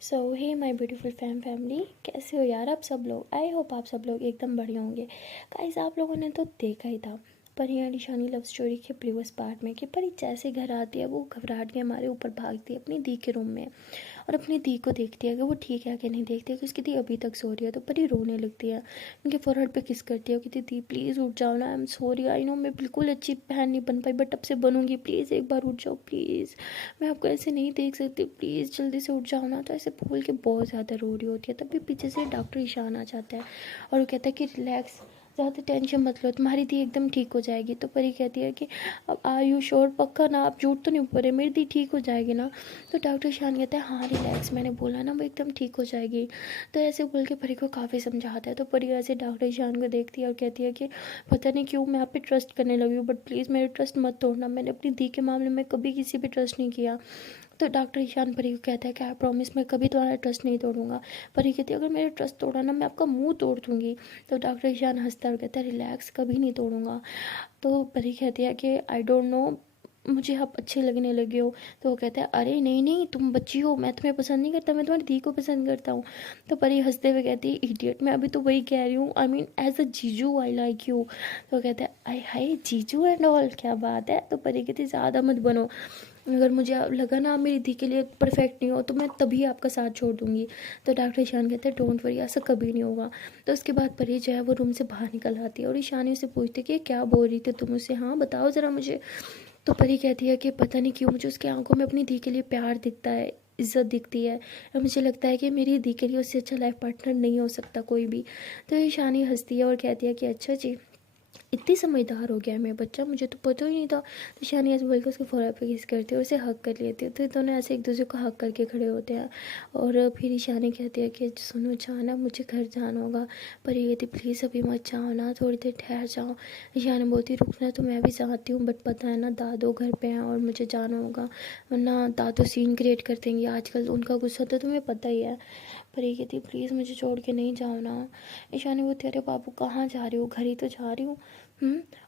So hey my beautiful family, कैसे हो यार आप सब लोग। आई होप आप सब लोग एकदम बढ़िया होंगे। गाइस, आप लोगों ने तो देखा ही था परी और ईशानी लव स्टोरी के प्रीवियस पार्ट में कि परी जैसे घर आती है वो घबराहट के हमारे ऊपर भागती है अपनी दी के रूम में और अपनी दी को देखती है कि वो ठीक है कि नहीं, देखती है कि उसकी दी अभी तक सो रही है। तो परी रोने लगती है, उनके फोरहेड पे किस करती है कि दीदी प्लीज़ उठ जाओ ना, I am sorry, I know मैं बिल्कुल अच्छी बहन नहीं बन पाई बट अब से बनूंगी, प्लीज़ एक बार उठ जाओ प्लीज़, मैं आपको ऐसे नहीं देख सकती, प्लीज़ जल्दी से उठ जाओ ना। तो ऐसे बोल के बहुत ज़्यादा रो रही होती है। तभी पीछे से डॉक्टर ईशान आ जाता है और वो कहता है कि रिलैक्स, ज़्यादा टेंशन मत लो, तुम्हारी दी एकदम ठीक हो जाएगी। तो परी कहती है कि अब आर यू श्योर, पक्का ना, आप झूठ तो नहीं बोल रहे, मेरी दी ठीक हो जाएगी ना। तो डॉक्टर ईशान कहता है हाँ रिलैक्स, मैंने बोला ना वो एकदम ठीक हो जाएगी। तो ऐसे बोल के परी को काफ़ी समझाता है। तो परी ऐसे डॉक्टर ईशान को देखती है और कहती है कि पता नहीं क्यों मैं आप पे ट्रस्ट करने लगी हूँ बट प्लीज़ मेरे ट्रस्ट मत तोड़ना, मैंने अपनी दी के मामले में कभी किसी पे ट्रस्ट नहीं किया। तो डॉक्टर ईशान परी को कहता है कि आई प्रॉमिस मैं कभी तुम्हारा ट्रस्ट नहीं तोड़ूंगा। परी कहती है अगर मेरा ट्रस्ट तोड़ा ना मैं आपका मुंह तोड़ दूंगी। तो डॉक्टर ईशान हंसता है और कहता है रिलैक्स, कभी नहीं तोड़ूंगा। तो परी कहती है कि आई डोंट नो, मुझे आप अच्छे लगने लगे हो। तो वो कहता है अरे नहीं नहीं, तुम बच्ची हो, मैं तुम्हें पसंद नहीं करता, मैं तुम्हारी दी को पसंद करता हूँ। तो परी हंसते हुए कहती है इडियट, मैं अभी तो वही कह रही हूँ, आई मीन एज अ जीजू आई लाइक यू। तो कहता है आई हाय जीजू एंड ऑल, क्या बात है। तो परी कहती ज़्यादा मत बनो, अगर मुझे लगा ना आप मेरी दी के लिए परफेक्ट नहीं हो तो मैं तभी आपका साथ छोड़ दूंगी। तो डॉक्टर ईशान कहते हैं डोंट वरी, ऐसा कभी नहीं होगा। तो उसके बाद परी जो है वो रूम से बाहर निकल आती है और ईशानी से पूछती है कि क्या बोल रही थी तुम उससे, हाँ बताओ ज़रा मुझे। तो परी कहती है कि पता नहीं क्यों मुझे उसकी आंखों में अपनी दी के लिए प्यार दिखता है, इज्जत दिखती है और मुझे लगता है कि मेरी दी के लिए उससे अच्छा लाइफ पार्टनर नहीं हो सकता कोई भी। तो ईशानी हंसती है और कहती है कि अच्छा जी, इतनी समझदार हो गया मैं बच्चा, मुझे तो पता ही नहीं था। तो शानी ऐसे बोल के उसके फोrehead पे किस करती है और उसे हक कर लेती है। तो दोनों ऐसे एक दूसरे को हक करके खड़े होते हैं और फिर ईशानी कहती है कि सुनो जाना, मुझे घर जाना होगा। पर ये कहती प्लीज़ अभी मत जाओ ना, थोड़ी देर ठहर जाओ। ईशानी बोलती रुकना तो मैं भी चाहती हूँ बट पता है ना दादो घर पे हैं और मुझे जाना होगा, वरना दादो सीन क्रिएट कर देंगे, आजकल उनका गुस्सा तो तुम्हें पता ही है। पर ये कहती प्लीज़ मुझे छोड़ के नहीं जाओ ना। ईशानी बोलती अरे बाबू कहाँ जा रही हो, घर ही तो जा रही हूँ।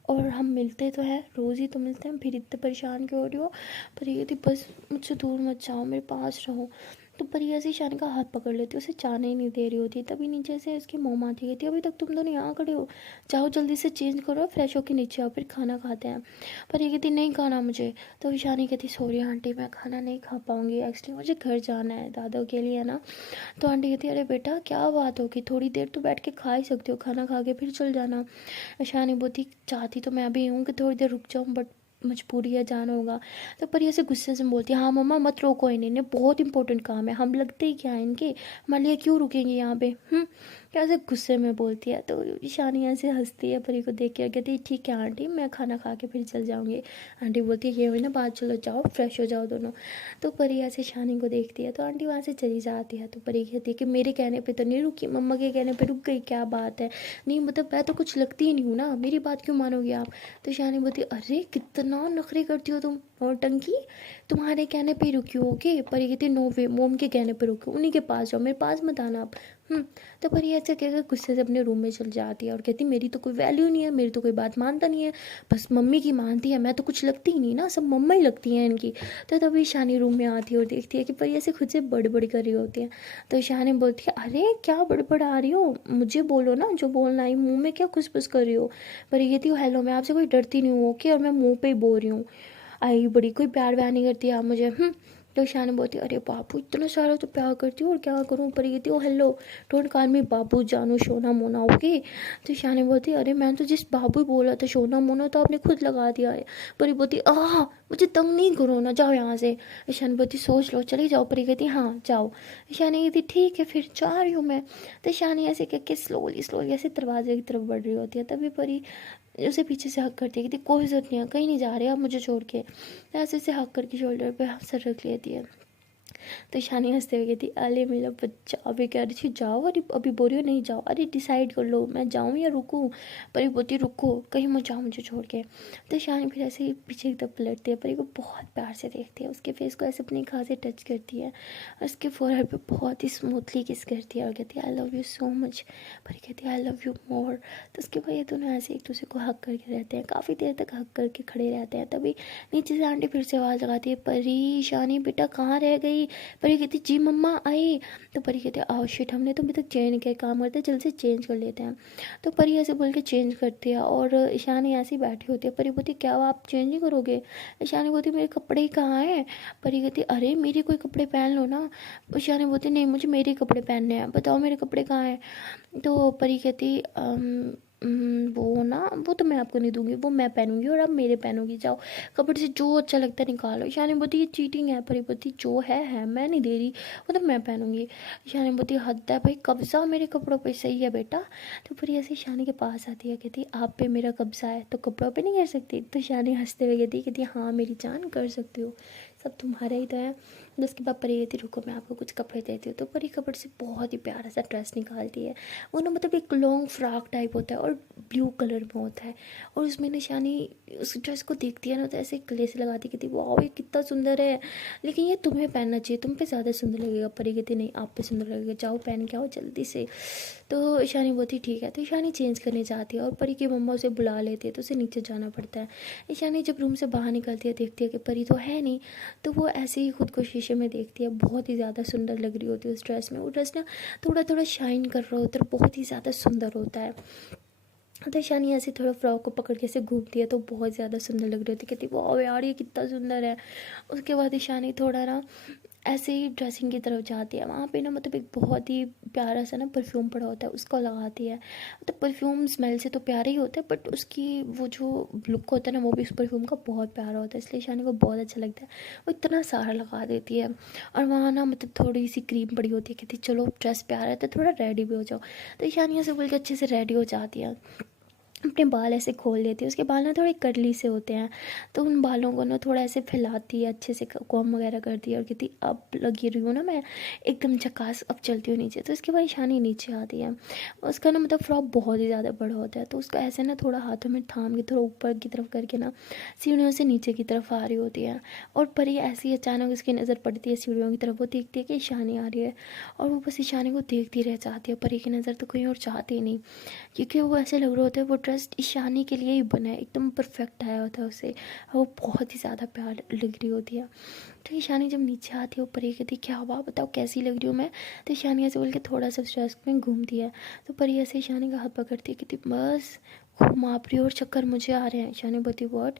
और हम मिलते तो हैं, रोज़ ही तो मिलते हैं, फिर इतने परेशान क्यों हो रही हो। पर ये थी बस मुझसे दूर मत जाओ, मेरे पास रहो। तो परिया से ईशान का हाथ पकड़ लेती, उसे जाने ही नहीं दे रही होती। तभी नीचे से उसकी मोम आती कहती अभी तक तुम दोनों यहाँ खड़े हो, जाओ जल्दी से चेंज करो, फ्रेश होके नीचे आओ, फिर खाना खाते हैं। पर ये कहती नहीं खाना मुझे। तो ईशानी कहती सॉरी आंटी, मैं खाना नहीं खा पाऊँगी, एक्चुअली मुझे घर जाना है दादा के लिए ना। तो आंटी कहती अरे बेटा क्या बात होगी, थोड़ी देर तो बैठ के खा ही सकते हो, खाना खा के फिर चल जाना। शानी बहुत ही चाहती तो मैं अभी हूँ कि थोड़ी देर रुक जाऊँ बट मजबूरी है, जाना होगा। तो पर ऐसे गुस्से से बोलती है हाँ मम्मा मत रोको इन्हें, इन्हें बहुत इंपॉर्टेंट काम है, हम लगते ही क्या है इनके, हमारे लिए क्यों रुकेंगे यहाँ पे। कैसे गुस्से में बोलती है। तो ईशानी ऐसे हंसती है परी को देख के, कहती है ठीक है आंटी, मैं खाना खा के फिर चल जाऊँगी। आंटी बोलती है ये हुई ना बात, चलो जाओ फ्रेश हो जाओ दोनों। तो परी ऐसे ईशानी को देखती है तो आंटी वहाँ से चली जाती है। तो परी कहती है कि मेरे कहने पे तो नहीं रुकी, मम्मा के कहने पे रुक गई, क्या बात है। नहीं मतलब मैं तो कुछ लगती ही नहीं हूँ ना, मेरी बात क्यों मानोगी आप। तो ईशानी बोलती अरे कितना नखरे करती हो तुम, और टंकी, तुम्हारे कहने पे ही रुकी हो ओके। पर ये कहती नो वे, मोम के कहने पे रुकी, उन्हीं के पास जाओ, मेरे पास मत आना आप। तो पर ये ऐसे कहकर गुस्से से अपने रूम में चल जाती है और कहती मेरी तो कोई वैल्यू नहीं है, मेरी तो कोई बात मानता नहीं है, बस मम्मी की मानती है, मैं तो कुछ लगती ही नहीं ना, सब मम्मा ही लगती हैं इनकी। तो तभी ईशानी रूम में आती है और देखती है कि परी ऐसे खुद से बड़ी बड़ी कर रही होती है। तो ईशानी बोलती है अरे क्या बड़बड़ आ रही हो, मुझे बोलो ना जो बोलना है, मुंह में क्या खुसफुस कर रही हो। पर ये कहती हूँ हेलो मैं आपसे कोई डरती नहीं हूँ ओके, और मैं मुंह पे ही बोल रही हूँ, आई बड़ी कोई प्यार व्यार नहीं करती आप मुझे। तो ईशानी बोलती अरे बाबू इतना सारा तो प्यार करती हूँ और क्या करूँ। पर ये थी हेलो डोंट कॉल मी बाबू जानू सोना मोना ओके। तो ईशानी बोलती अरे मैं तो जिस बाबू बोला था सोना मोना तो आपने खुद लगा दिया है। परी बोलती मुझे तंग नहीं करो ना, जाओ यहाँ से। ईशानी बोलती सोच लो चली जाओ। परी कहती हाँ जाओ। ईशानी कहती ठीक है फिर जा रही हूँ मैं। तो ईशानी ऐसे कह के स्लोली स्लोली ऐसे दरवाजे की तरफ बढ़ रही होती है। तभी परी उसे पीछे से हक करती है कि कोई ज़रूरत नहीं है, कहीं नहीं जा रहे आप मुझे छोड़ के। ऐसे उसे हक करके शोल्डर पे सर रख लेती है। तो ईशानी हंसते हुए कहती अरे मेरा बच्चा, अभी कह रही थी जाओ, अरे अभी बोल रही हो नहीं जाओ, अरे डिसाइड कर लो मैं जाऊँ या रुकूँ। परी बोलती रुको, कहीं मत जाओ मुझे छोड़ के। तो ईशानी फिर ऐसे ही पीछे की तरफ पलटती है, परी को बहुत प्यार से देखती है, उसके फेस को ऐसे अपनी खाँ से टच करती है और उसके फोरहेड पे बहुत ही स्मूथली किस करती है और कहती है आई लव यू सो मच। परी कहती है आई लव यू मोर। तो उसके बाद ये दोनों ऐसे एक दूसरे को हक करके रहते हैं, काफ़ी देर तक हक करके खड़े रहते हैं। तभी नीचे से आंटी फिर से आवाज़ लगाती है परी ईशानी बेटा कहाँ रह गई, परी कहती जी मम्मा आई। तो परी कहती आओ शिट, हमने तो अभी तक चेंज नहीं किया, काम करते जल्द से चेंज कर लेते हैं। तो परी ऐसे बोल के चेंज करती है और ईशानी ऐसे ही बैठी होती है। परी बोलती क्या हुआ, आप चेंज नहीं करोगे? ईशानी बोलती मेरे कपड़े ही कहाँ हैं? परी कहती अरे मेरे कोई कपड़े पहन लो ना। ईशानी बोलती नहीं मुझे मेरे कपड़े पहनने हैं, बताओ मेरे कपड़े कहाँ हैं? तो परी कहती वो ना वो तो मैं आपको नहीं दूंगी, वो मैं पहनूंगी और आप मेरे पहनोगी, जाओ कपड़े से जो अच्छा लगता है निकालो। ईशानी बोलती ये चीटिंग है। परी बोलती जो है मैं नहीं दे रही, वो तो मैं पहनूंगी। ईशानी बोलती हद है भाई, कब्जा मेरे कपड़ों पे, सही है बेटा। तो परी ऐसे ईशानी के पास आती है, कहती आप पे मेरा कब्जा है तो कपड़ों पे नहीं कर सकती? तो ईशानी हंसते हुए कहती हाँ मेरी जान कर सकती हो, सब तुम्हारा ही तो है। तो उसके बाद परी कहती रुको मैं आपको कुछ कपड़े देती हूँ। तो परी कपड़े से बहुत ही प्यारा सा ड्रेस निकालती है। वो ना मतलब एक लॉन्ग फ्रॉक टाइप होता है और ब्लू कलर में होता है। और उसमें निशानी उस ड्रेस को देखती है ना तो ऐसे गले से लगाती, कहती वाह ये कितना सुंदर है, लेकिन ये तुम्हें पहनना चाहिए, तुम पे ज़्यादा सुंदर लगेगा। परी कहती नहीं आप पे सुंदर लगेगा, जाओ पहन के आओ जल्दी से। तो ईशानी बोलती ठीक है। तो ईशानी चेंज करने जाती है और परी की मम्मा उसे बुला लेती है, तो उसे नीचे जाना पड़ता है। ईशानी जब रूम से बाहर निकलती है देखती है कि परी तो है नहीं, तो वो ऐसे ही खुद को शीशे में देखती है, बहुत ही ज़्यादा सुंदर लग रही होती है उस ड्रेस में। वो ड्रेस ना थोड़ा थोड़ा शाइन कर रहा होता है, बहुत ही ज़्यादा सुंदर होता है। तो ईशानी ऐसे थोड़ा फ्रॉक को पकड़ के ऐसे घूमती है तो बहुत ज़्यादा सुंदर लग रही होती है, कहती वाह यार ये कितना सुंदर है। उसके बाद ईशानी थोड़ा ना ऐसे ही ड्रेसिंग की तरफ जाती है, वहाँ पे ना मतलब एक बहुत ही प्यारा सा ना परफ्यूम पड़ा होता है, उसको लगाती है। तो परफ्यूम स्मेल से तो प्यारा ही होता है, बट उसकी वो जो लुक होता है ना वो भी उस परफ्यूम का बहुत प्यारा होता है, इसलिए ईशानी को बहुत अच्छा लगता है। वो इतना सारा लगा देती है और वहाँ ना मतलब थोड़ी सी क्रीम पड़ी होती है, कहती चलो ड्रेस प्यारा है तो थोड़ा रेडी भी हो जाओ। तो ईशानी ऐसे बोल के अच्छे से रेडी हो जाती है, अपने बाल ऐसे खोल लेती है। उसके बाल ना थोड़े कर्ली से होते हैं, तो उन बालों को ना थोड़ा ऐसे फैलाती है, अच्छे से कॉम वगैरह करती है और कहती अब लगी रही हूँ ना मैं एकदम झकास, अब चलती हूँ नीचे। तो इसके बाद ईशानी नीचे आती है। उसका ना मतलब फ्रॉक बहुत ही ज़्यादा बड़ा होता है, तो उसका ऐसे ना थोड़ा हाथों में थाम के थोड़ा ऊपर की तरफ करके ना सीढ़ियों से नीचे की तरफ आ रही होती है। और परी ऐसी अचानक उसकी नज़र पड़ती है सीढ़ियों की तरफ, वो देखती है कि ईशानी आ रही है और वो बस ईशानी को देखती रह जाती है। परी की नज़र तो कहीं और चाहती ही नहीं, क्योंकि वो ऐसे लग रहा होता है वो ड्रेस ईशानी के लिए ही बना है, एकदम परफेक्ट आया होता है उसे, वो बहुत ही ज़्यादा प्यार लग रही होती है। तो ईशानी जब नीचे आती है ऊपर ही कहती क्या हुआ बताओ कैसी लग रही हूँ मैं? तो ईशानी ऐसे बोल के थोड़ा सा ड्रेस में घूमती है। तो परी ऐसे ईशानी का हाथ पकड़ती है, कहती बस घूम आप रही हो और चक्कर मुझे आ रहे हैं। ईशानी बोलती व्हाट?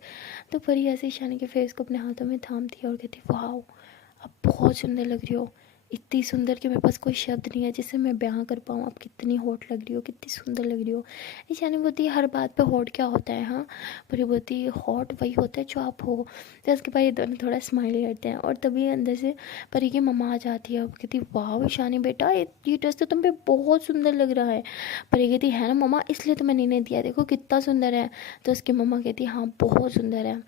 तो परी ऐसे ईशानी के फेस को अपने हाथों में थामती है और कहती वाह आप बहुत सुंदर लग रही हो, इतनी सुंदर कि मेरे पास कोई शब्द नहीं है जिससे मैं बयां कर पाऊँ आप कितनी हॉट लग रही हो, कितनी सुंदर लग रही हो। ईशानी बोलती है हर बात पे हॉट क्या होता है? हाँ परी बोलती है हॉट वही होता है जो आप हो। तो उसके बाद ये दोनों थोड़ा स्माइल करते हैं और तभी अंदर से परी की मम्मा आ जाती है। कहती वाह ईशानी बेटा ये ड्रेस तो तुम पे बहुत सुंदर लग रहा है। परी कहती है ना मम्मा, इसलिए तो मैंने इन्हें दिया, देखो कितना सुंदर है। तो उसकी मम्मा कहती है हाँ बहुत सुंदर है।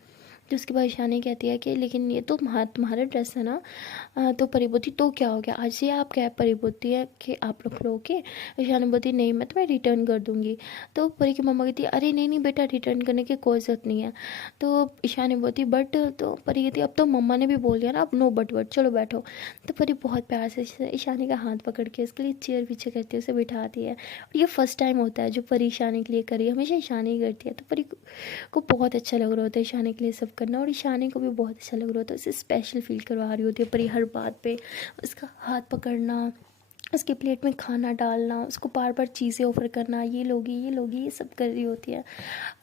तो उसके बाद ईशानी कहती है कि लेकिन ये तो तुम्हारा ड्रेस है ना। तो परी बोलती तो क्या हो गया, आज से आप क्या? परी बोलती है कि आप लोग लोगे? ईशानी बोलती नहीं मैं तुम्हें रिटर्न कर दूँगी। तो परी की मम्मा कहती अरे नहीं नहीं बेटा रिटर्न करने की कोई ज़रूरत नहीं है। तो ईशानी बोलती बट, तो परी कहती अब तो मम्मा ने भी बोल दिया ना, अब नो बट चलो बैठो। तो परी बहुत प्यार से ईशानी का हाथ पकड़ के उसके लिए चेयर पीछे करती है, उसे बिठाती है। और ये फर्स्ट टाइम होता है जो परी ईशानी के लिए करी, हमेशा ईशानी ही करती है। तो परी को बहुत अच्छा लग रहा होता है ईशानी के लिए सब करना, और ईशानी को भी बहुत अच्छा लग रहा होता है, उसे स्पेशल फील करवा रही होती है परी हर बात पे। उसका हाथ पकड़ना, उसके प्लेट में खाना डालना, उसको बार बार चीज़ें ऑफर करना, ये लोगी ये सब कर रही होती है।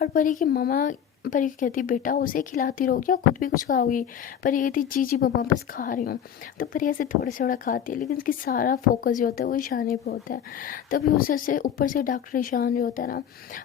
और परी की मम्मा परी कहती बेटा उसे खिलाती रहोगी या खुद भी कुछ खाओगी? परी कहती जी जी मम्मा बस खा रही हूँ। तो परी ऐसे थोड़ा थोड़ा खाती है, लेकिन उसकी सारा फोकस जो होता है वो ईशानी पे होता है। तभी उसे ऊपर से डॉक्टर ईशान जो होता है ना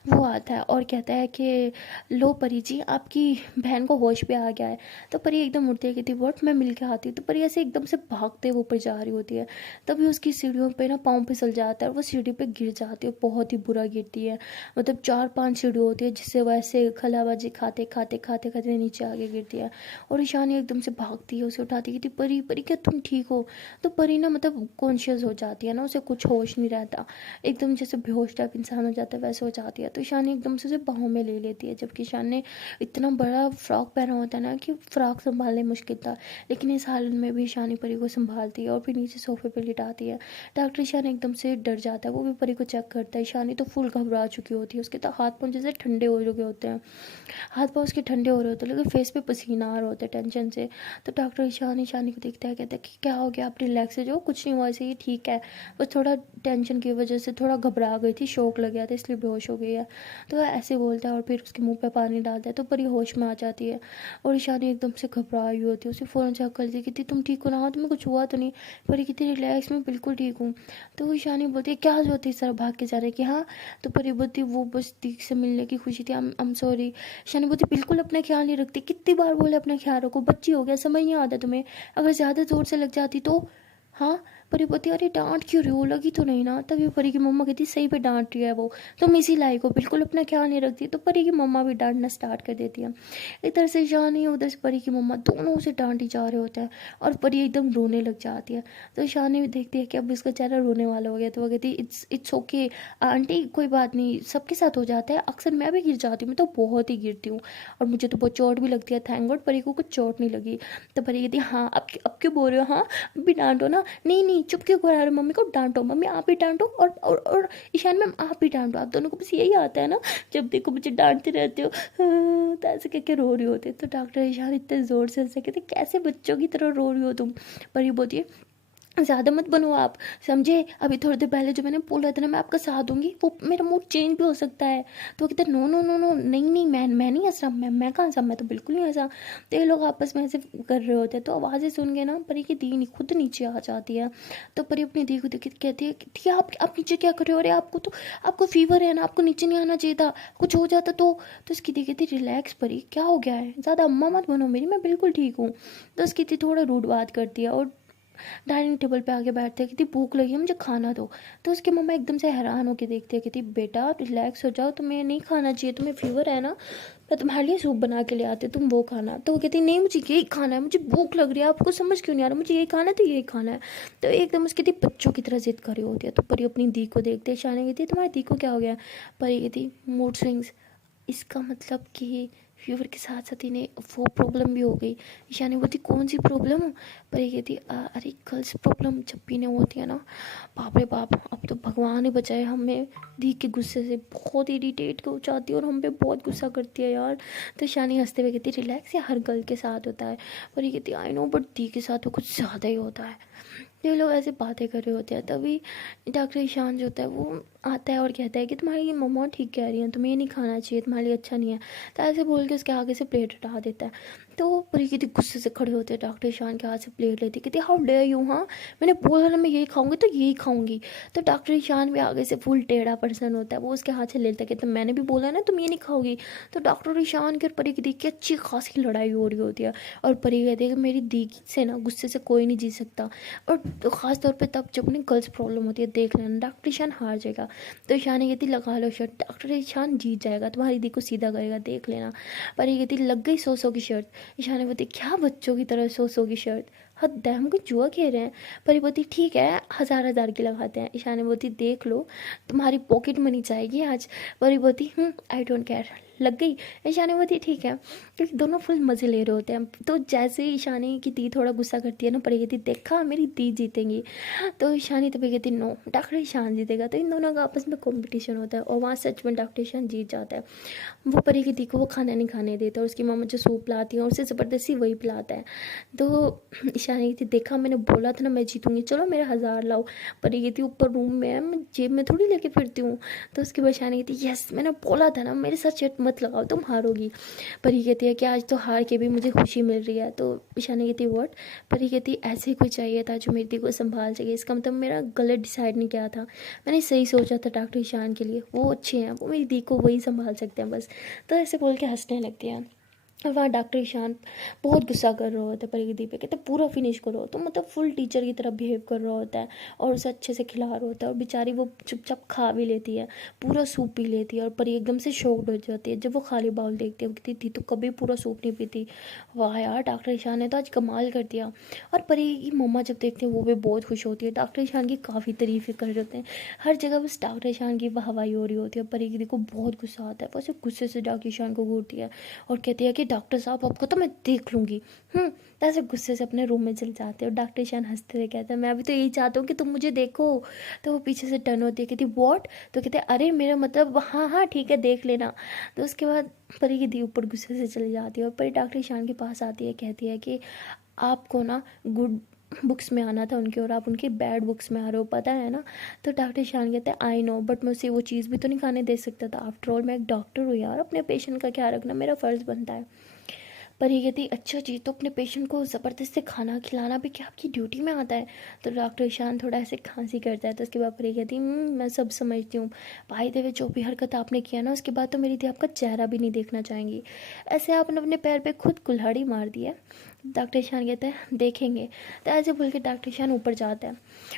वो आता है और कहता है कि लो परी जी आपकी बहन को होश पे आ गया है। तो परी एकदम उठती है, कहती व्हाट, मैं मिल के आती हूँ। तो परी ऐसे एकदम से भागते हुए ऊपर जा रही होती है, तभी उसकी सीढ़ियों पे ना पाँव फिसल जाता है और वो सीढ़ी पे गिर जाती है, बहुत ही बुरा गिरती है। मतलब 4-5 सीढ़ी होती है जिससे वो ऐसे खलाबाजी खाते खाते खाते खाते नीचे आगे गिरती है। और ईशानी एकदम से भागती है, उसे उठाती, कहती परी परी क्या तुम ठीक हो? तो परी ना मतलब कॉन्शियस हो जाती है ना, उसे कुछ होश नहीं रहता, एकदम जैसे बेहोश टाइप इंसान हो जाता है वैसे हो जाती है। तो ईशानी एकदम से उसे बाहों में ले लेती है, जबकि ईशान ने इतना बड़ा फ्रॉक पहना होता है ना कि फ्रॉक संभालने मुश्किल था, लेकिन इस हालत में भी ईशानी परी को संभालती है और फिर नीचे सोफे पे लिटाती है। डॉक्टर ईशानी एकदम से डर जाता है, वो भी परी को चेक करता है। ईशानी तो फुल घबरा चुकी होती है, उसके तो हाथ पाँव जैसे ठंडे हो चुके होते हैं। हाथ पाँव उसके ठंडे हो रहे होते, लेकिन फेस पे पसीना आ रहा होता है टेंशन से। तो डॉक्टर ईशान ईशानी को देखता है, कहता है कि क्या हो गया, आप रिलैक्स हो जाओ, कुछ नहीं हुआ, ऐसे ही ठीक है, बस थोड़ा टेंशन की वजह से थोड़ा घबरा गई थी, शौक लग गया था इसलिए बेहोश हो गई है। तो ऐसे बोलता है और फिर उसके मुंह पे पानी डालता है, तो परी होश में आ जाती है और ईशानी एकदम से घबराई हुई होती है। उसे फ़ौरन से अक्ल दी, कहती तुम ठीक हो ना, हाँ तुम्हें कुछ हुआ तो नहीं। परी कहती रिलैक्स, मैं बिल्कुल ठीक हूँ। तो ईशानी बोलती है क्या जरूरत है इस तरह भाग के जा रहे कि हाँ। तो परी बोलती वो बस दीक से मिलने की खुशी थी, I'm सॉरी। शानी बोलती बिल्कुल अपना ख्याल नहीं रखती, कितनी बार बोले अपना ख्याल रखो, बच्ची हो गया, समझ नहीं आता तुम्हें, अगर ज़्यादा जोर से लग जाती तो। हाँ। परी बोलती अरे डांट क्यों रही हो, लगी तो नहीं ना। तभी परी की मम्मा कहती सही पे डांट रही है वो, तुम इसी लायक हो, बिल्कुल अपना ख्याल नहीं रखती। तो परी की मम्मा भी डांटना स्टार्ट कर देती है। इधर से शानी उधर से परी की मम्मा, दोनों उसे डांटी जा रहे होते हैं और परी एकदम रोने लग जाती है। तो शानी भी देखती है कि अब इसका चेहरा रोने वाला हो गया, तो वो कहती इट्स ओके आंटी, कोई बात नहीं, सबके साथ हो जाता है, अक्सर मैं भी गिर जाती हूँ, मैं तो बहुत ही गिरती हूँ और मुझे तो बहुत चोट भी लगती है, थैंक गॉड परी को कुछ चोट नहीं लगी। तो परी कहती हाँ अब क्यों बोल रहे हो, हाँ अब भी डांटो ना। नहीं नहीं चुप क्यों करा रहे हो, मम्मी को डांटो, मम्मी आप ही डांटो और ईशान मैम आप ही डांटो, आप दोनों को बस यही आता है ना, जब देखो मुझे डांटते रहते हो। तो ऐसे कह के रो रही होते। तो डॉक्टर ईशान इतने ज़ोर से हंसे, कहते कैसे बच्चों की तरह रो रही हो तुम। पर ये बोलती है ज़्यादा मत बनो आप, समझे, अभी थोड़ी देर पहले जो मैंने बोला था ना मैं आपका साथ दूंगी, वो मेरा मूड चेंज भी हो सकता है। तो वो कहते नो नो नो नो, नहीं नहीं मैं नहीं हंस रहा, मैं कहाँ हंसा, मैं तो बिल्कुल नहीं हंसा। तो ये लोग आपस में ऐसे कर रहे होते हैं। तो आवाज़ें सुन के ना परी की दी खुद नीचे आ जाती है। तो परी अपनी दी को देख के कहती है कि आप नीचे क्या कर रहे हो, अरे आपको फीवर है ना, आपको नीचे नहीं आना चाहिए था, कुछ हो जाता तो उसकी दी कहती रिलैक्स परी, क्या हो गया है, ज़्यादा अम्मा मत बनो मेरी, मैं बिल्कुल ठीक हूँ। तो उसकी दी थोड़ा रूड बात करती है और डाइनिंग टेबल पे आके बैठते हैं, कहती भूख लगी है मुझे खाना दो। तो उसकी मम्मा एकदम से हैरान होकर देखती है, कहती बेटा रिलैक्स हो जाओ, तुम्हें नहीं खाना चाहिए, तुम्हें फीवर है ना, मैं तुम्हारे लिए सूप बना के ले आती हूँ, तुम वो खाना। तो वो कहती नहीं मुझे यही खाना है, मुझे भूख लग रही है, आपको समझ क्यों नहीं आ रहा, मुझे यही खाना है तो यही खाना है। तो एकदम उसकी दी बच्चों की तरह जिद कर रही होती है। तो परी अपनी दी को देखते शानी कहती तुम्हारी दी को क्या हो गया। परी कहती मूड स्विंग्स, इसका मतलब कि फीवर के साथ साथ इन्हें वो प्रॉब्लम भी हो गई। ईशानी बोलती कौन सी प्रॉब्लम। पर ये कहती अरे गर्ल्स प्रॉब्लम जब भी इन्हें होती है ना, बाप रे बाप, अब तो भगवान ही बचाए, हमें दी के गुस्से से बहुत इरीटेट हो जाती है और हम पे बहुत गुस्सा करती है यार। तो ईशानी हंसते हुए कहती रिलैक्स, ये हर गर्ल के साथ होता है। पर ये कहती आई नो बट दी के साथ तो कुछ ज़्यादा ही होता है। ये लोग ऐसे बातें कर रहे होते हैं, तभी डॉक्टर ईशान जो होता है वो आता है और कहता है कि तुम्हारी मम्मा ठीक कह रही हैं, तुम्हें ये नहीं खाना चाहिए, तुम्हारे लिए अच्छा नहीं है। तो ऐसे बोल के उसके आगे से प्लेट हटा देता है। तो परी कहती गुस्से से खड़े होते हैं, डॉक्टर ईशान के हाथ से प्लेट लेती, कहती हाउ डेयर यू, हाँ मैंने बोला ना मैं यही खाऊंगी तो यही खाऊंगी। तो डॉक्टर ईशान भी आगे से फुल टेढ़ा पर्सन होता है, वो उसके हाथ से लेता है, कहता मैंने भी बोला ना तुम ये नहीं खाओगी। तो डॉक्टर ईशान की और परी की दी की अच्छी खासी लड़ाई हो रही होती है और परी कहती है कि मेरी दी से ना गुस्से से कोई नहीं जीत सकता, और तो ख़ास तौर पे तब जब उन्हें गर्ल्स प्रॉब्लम होती है, देख लेना डॉक्टर ईशान हार जाएगा। तो ईशान कहती लगा लो शर्ट, डॉक्टर ईशान जीत जाएगा, तुम्हारी दी को सीधा करेगा, देख लेना। पर ये कहती लग गई 100 की शर्त। ईशान बोलती क्या बच्चों की तरह 100 की शर्त, हद है, हम कोई जुआ खेल रहे हैं। परी बोलती ठीक है 1000 की लगाते हैं। ईशान बोलती देख लो तुम्हारी पॉकेट मनी जाएगी आज। परी बोलती आई डोंट केयर, लग गई। ईशानी बोलती ठीक है, क्योंकि दोनों फुल मज़े ले रहे होते हैं। तो जैसे ही ईशानी की दी थोड़ा गुस्सा करती है ना, परी कहती देखा मेरी दी जीतेंगी। तो ईशानी तभी कहती नो डॉक्टर ईशान जीतेगा। तो इन दोनों का आपस में कॉम्पिटिशन होता है और वहाँ सच में डॉक्टर ईशान जीत जाता है। वो परी की दी को वो खाना नहीं खाने देता और उसकी मामा जो सूप लाती है और उसे ज़बरदस्ती वही पिलाता है। तो ईशानी कहती देखा मैंने बोला था ना मैं जीतूंगी, चलो मेरे 1000 लाओ। परी कहती ऊपर रूम में है, मैं जेब में थोड़ी लेके फिरती हूँ। तो उसके बाद ईशानी कहती यस मैंने बोला था ना, मेरे साथ शर्त मत लगाओ तुम हारोगी। परी कहती है कि आज तो हार के भी मुझे खुशी मिल रही है। तो ईशानी कहती व्हाट। परी कहती ऐसे ही कोई चाहिए था जो मेरी दी को संभाल सके, इसका मतलब मेरा गलत डिसाइड नहीं किया था, मैंने सही सोचा था डॉक्टर ईशान के लिए, वो अच्छे हैं, वो मेरी दी को वही संभाल सकते हैं बस। तो ऐसे बोल के हंसने लगती है। और वहाँ डॉक्टर ईशान बहुत गुस्सा कर रहा होता है परी की दी पे, कहते पूरा फिनिश करो। तो मतलब फुल टीचर की तरह बिहेव कर रहा होता है और उसे अच्छे से खिला रहा होता है और बेचारी वो चुपचाप खा भी लेती है, पूरा सूप पी लेती है। और परी एकदम से शॉक्ड हो जाती है जब वो खाली बाउल देखती है, वो कहती थी तो कभी पूरा सूप नहीं पीती। वाह यार डॉक्टर ईशान ने तो आज कमाल कर दिया। और परी की मम्मा जब देखते हैं वो भी बहुत खुश होती है, डॉक्टर ईशान की काफ़ी तारीफ़ें कर रहे होते हैं, हर जगह बस डॉक्टर ईशान की वाहवाही हो रही होती है। परी की दी को बहुत गुस्सा आता है, वैसे गुस्से से डॉक्टर ईशान को घूरती है और कहती है कि डॉक्टर साहब आपको तो मैं देख लूँगी। तो ऐसे गुस्से से अपने रूम में चले जाते हैं और डॉक्टर ईशान हंसते हुए कहते हैं मैं भी तो यही चाहता हूँ कि तुम मुझे देखो। तो वो पीछे से टर्न होती है, कहती व्हाट? तो कहते हैं अरे मेरा मतलब हाँ हाँ ठीक है देख लेना। तो उसके बाद परी की दी ऊपर गुस्से से चली जाती है और परी डॉक्टर ईशान के पास आती है, कहती है कि आपको ना गुड बुक्स में आना था उनके और आप उनके बैड बुक्स में आ रहे हो, पता है ना। तो डॉक्टर ईशान कहते हैं आई नो, बट मैं उसे वो चीज़ भी तो नहीं खाने दे सकता था। आफ्टर ऑल मैं एक डॉक्टर हूँ यार, अपने पेशेंट का ख्याल रखना मेरा फ़र्ज़ बनता है। पर ये कहती अच्छा जी, तो अपने पेशेंट को ज़बरदस्ती खाना खिलाना भी क्या आपकी ड्यूटी में आता है? तो डॉक्टर ईशान थोड़ा ऐसे खांसी करता है। तो उसके बाद पर ये कहती मैं सब समझती हूँ, भाई देवे जो भी हरकत आपने किया ना उसके बाद तो मेरी दी आपका चेहरा भी नहीं देखना चाहेंगी। ऐसे आपने अपने पैर पे खुद कुल्हाड़ी मार दी है। डॉक्टर ईशान कहते हैं देखेंगे। तो ऐसे बोल के डॉक्टर ईशान ऊपर जाता है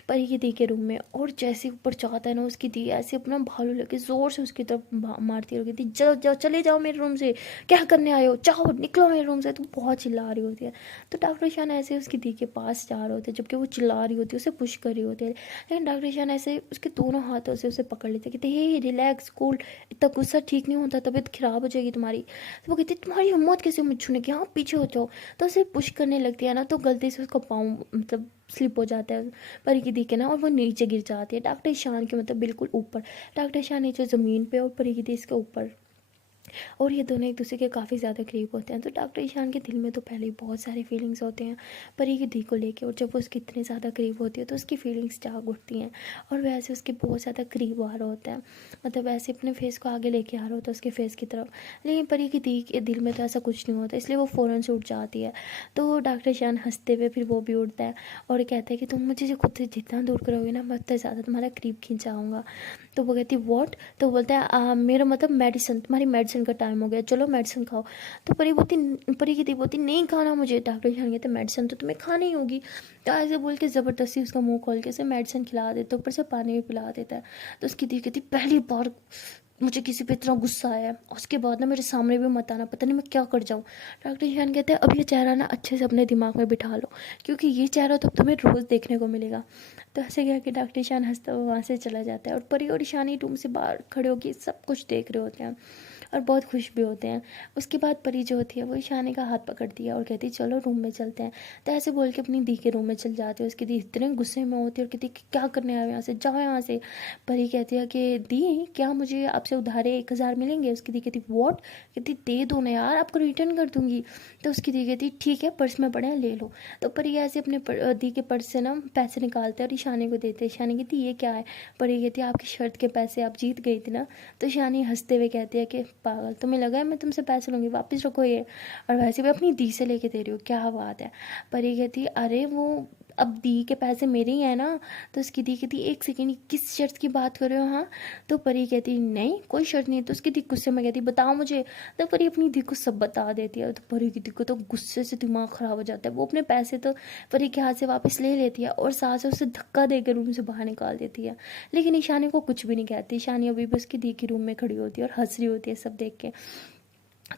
परी की दी के रूम में, और जैसे ऊपर जाता है ना उसकी दी ऐसे अपना भालू लेके ज़ोर से उसकी तरफ मारती है, कहती जाओ जाओ चले जाओ मेरे रूम से, क्या करने आए हो, जाओ निकलो मेरे रूम से। तो बहुत चिल्ला रही होती है। तो डॉक्टर ईशान ऐसे उसकी दी के पास जा रहे होते हैं जबकि वो चिल्ला रही होती है, उसे पुश कर रही होती है, लेकिन डॉक्टर ईशान ऐसे उसके दोनों हाथों से उसे पकड़ लेते कहते हे रिलैक्स कूल, इतना गुस्सा ठीक नहीं होता, तबीयत खराब हो जाएगी तुम्हारी। तो वो कहती तुम्हारी हिम्मत कैसे मुझ छूने की, हाँ पीछे हो जाओ। तो उसे पुश करने लगती है ना, तो गलती से उसका पाँव मतलब स्लिप हो जाता है परी की दी के ना, और वो नीचे गिर जाती है डॉक्टर ईशान के मतलब बिल्कुल ऊपर। डॉक्टर ईशान नीचे ज़मीन पे और परी की दी इसके ऊपर, और ये दोनों एक दूसरे के काफ़ी ज़्यादा करीब होते हैं। तो डॉक्टर ईशान के दिल में तो पहले ही बहुत सारी फीलिंग्स होते हैं परी की दी को लेके, और जब वो उसके इतने ज़्यादा करीब होती है तो उसकी फीलिंग्स जाग उठती हैं और वैसे उसके बहुत ज़्यादा करीब आ रहा होता है, मतलब वैसे अपने फेस को आगे लेके आ रहा होता है उसके फेस की तरफ। लेकिन परी की दी के दिल में तो ऐसा कुछ नहीं होता, इसलिए वो फ़ौरन से उठ जाती है। तो डॉक्टर ईशान हंसते हुए फिर वो भी उठता है और कहता है कि तुम मुझे जो खुद से जितना दूर करोगे ना मैं उतना ज़्यादा तुम्हारा करीब खींच आऊँगा। तो वो कहती व्हाट? तो बोलता है मेरा मतलब मेडिसिन, तुम्हारी मेडिसिन का टाइम हो गया, चलो मेडिसिन खाओ। तो परी की दी बोलती नहीं खाना मुझे। डॉक्टर ईशान कहते मेडिसिन तो तुम्हें खानी ही होगी। तो ऐसे बोल के ज़बरदस्ती उसका मुंह खोल के से मेडिसिन खिला देता है, ऊपर से पानी भी पिला देता है। तो उसकी दी कहती पहली बार मुझे किसी पे इतना गुस्सा आया है, उसके बाद ना मेरे सामने भी मत आना, पता नहीं मैं क्या कर जाऊँ। डॉक्टर ईशान कहते हैं अब ये चेहरा ना अच्छे से अपने दिमाग में बिठा लो, क्योंकि ये चेहरा तो अब तुम्हें रोज़ देखने को मिलेगा। तो ऐसे कह के डॉक्टर ईशान हंसता हुआ वहाँ से चला जाता है और परी और ईशानी रूम से बाहर खड़े होकर सब कुछ देख रहे होते हैं और बहुत खुश भी होते हैं। उसके बाद परी जो होती है वो ईशानी का हाथ पकड़ती है और कहती है चलो रूम में चलते हैं। तो ऐसे बोल के अपनी दी के रूम में चल जाती है। उसकी दी इतने गुस्से में होती है और कहती है क्या करने आए हो यहाँ से, जाओ यहाँ से। परी कहती है कि दी क्या मुझे आपसे उधारे 1,000 मिलेंगे? उसकी दी कहती वॉट? कहती दे दो ना यार, आपको रिटर्न कर दूंगी। तो उसकी दी कहती ठीक है पर्स में पड़े हैं ले लो। तो परी ऐसे अपने दी के पर्स से ना पैसे निकालते हैं और ईशानी को देते हैं। ईशानी कहती ये क्या है? परी कहती है आपकी शर्ट के पैसे, आप जीत गई थी ना। तो ईशानी हंसते हुए कहती है कि पागल, तुम्हें लगा है मैं तुमसे पैसे लूँगी, वापस रखो ये, और वैसे भी अपनी दी से लेके दे रही हो, क्या बात है। परी कहती अरे वो अब दी के पैसे मेरे ही हैं ना। तो उसकी दी कहती एक सेकेंड किस शर्त की बात कर रहे हो? हाँ। तो परी कहती नहीं कोई शर्त नहीं। तो उसकी दी गुस्से में कहती बताओ मुझे। तो परी अपनी दी को सब बता देती है। तो परी की दी को तो गुस्से से दिमाग ख़राब हो जाता है, वो अपने पैसे तो परी के हाथ से वापस ले लेती है और साथ से उसे धक्का देकर रूम से बाहर निकाल देती है। लेकिन ईशानी को कुछ भी नहीं कहती। ईशानी अभी भी उसकी दी के रूम में खड़ी होती है और हंस रही होती है सब देख के।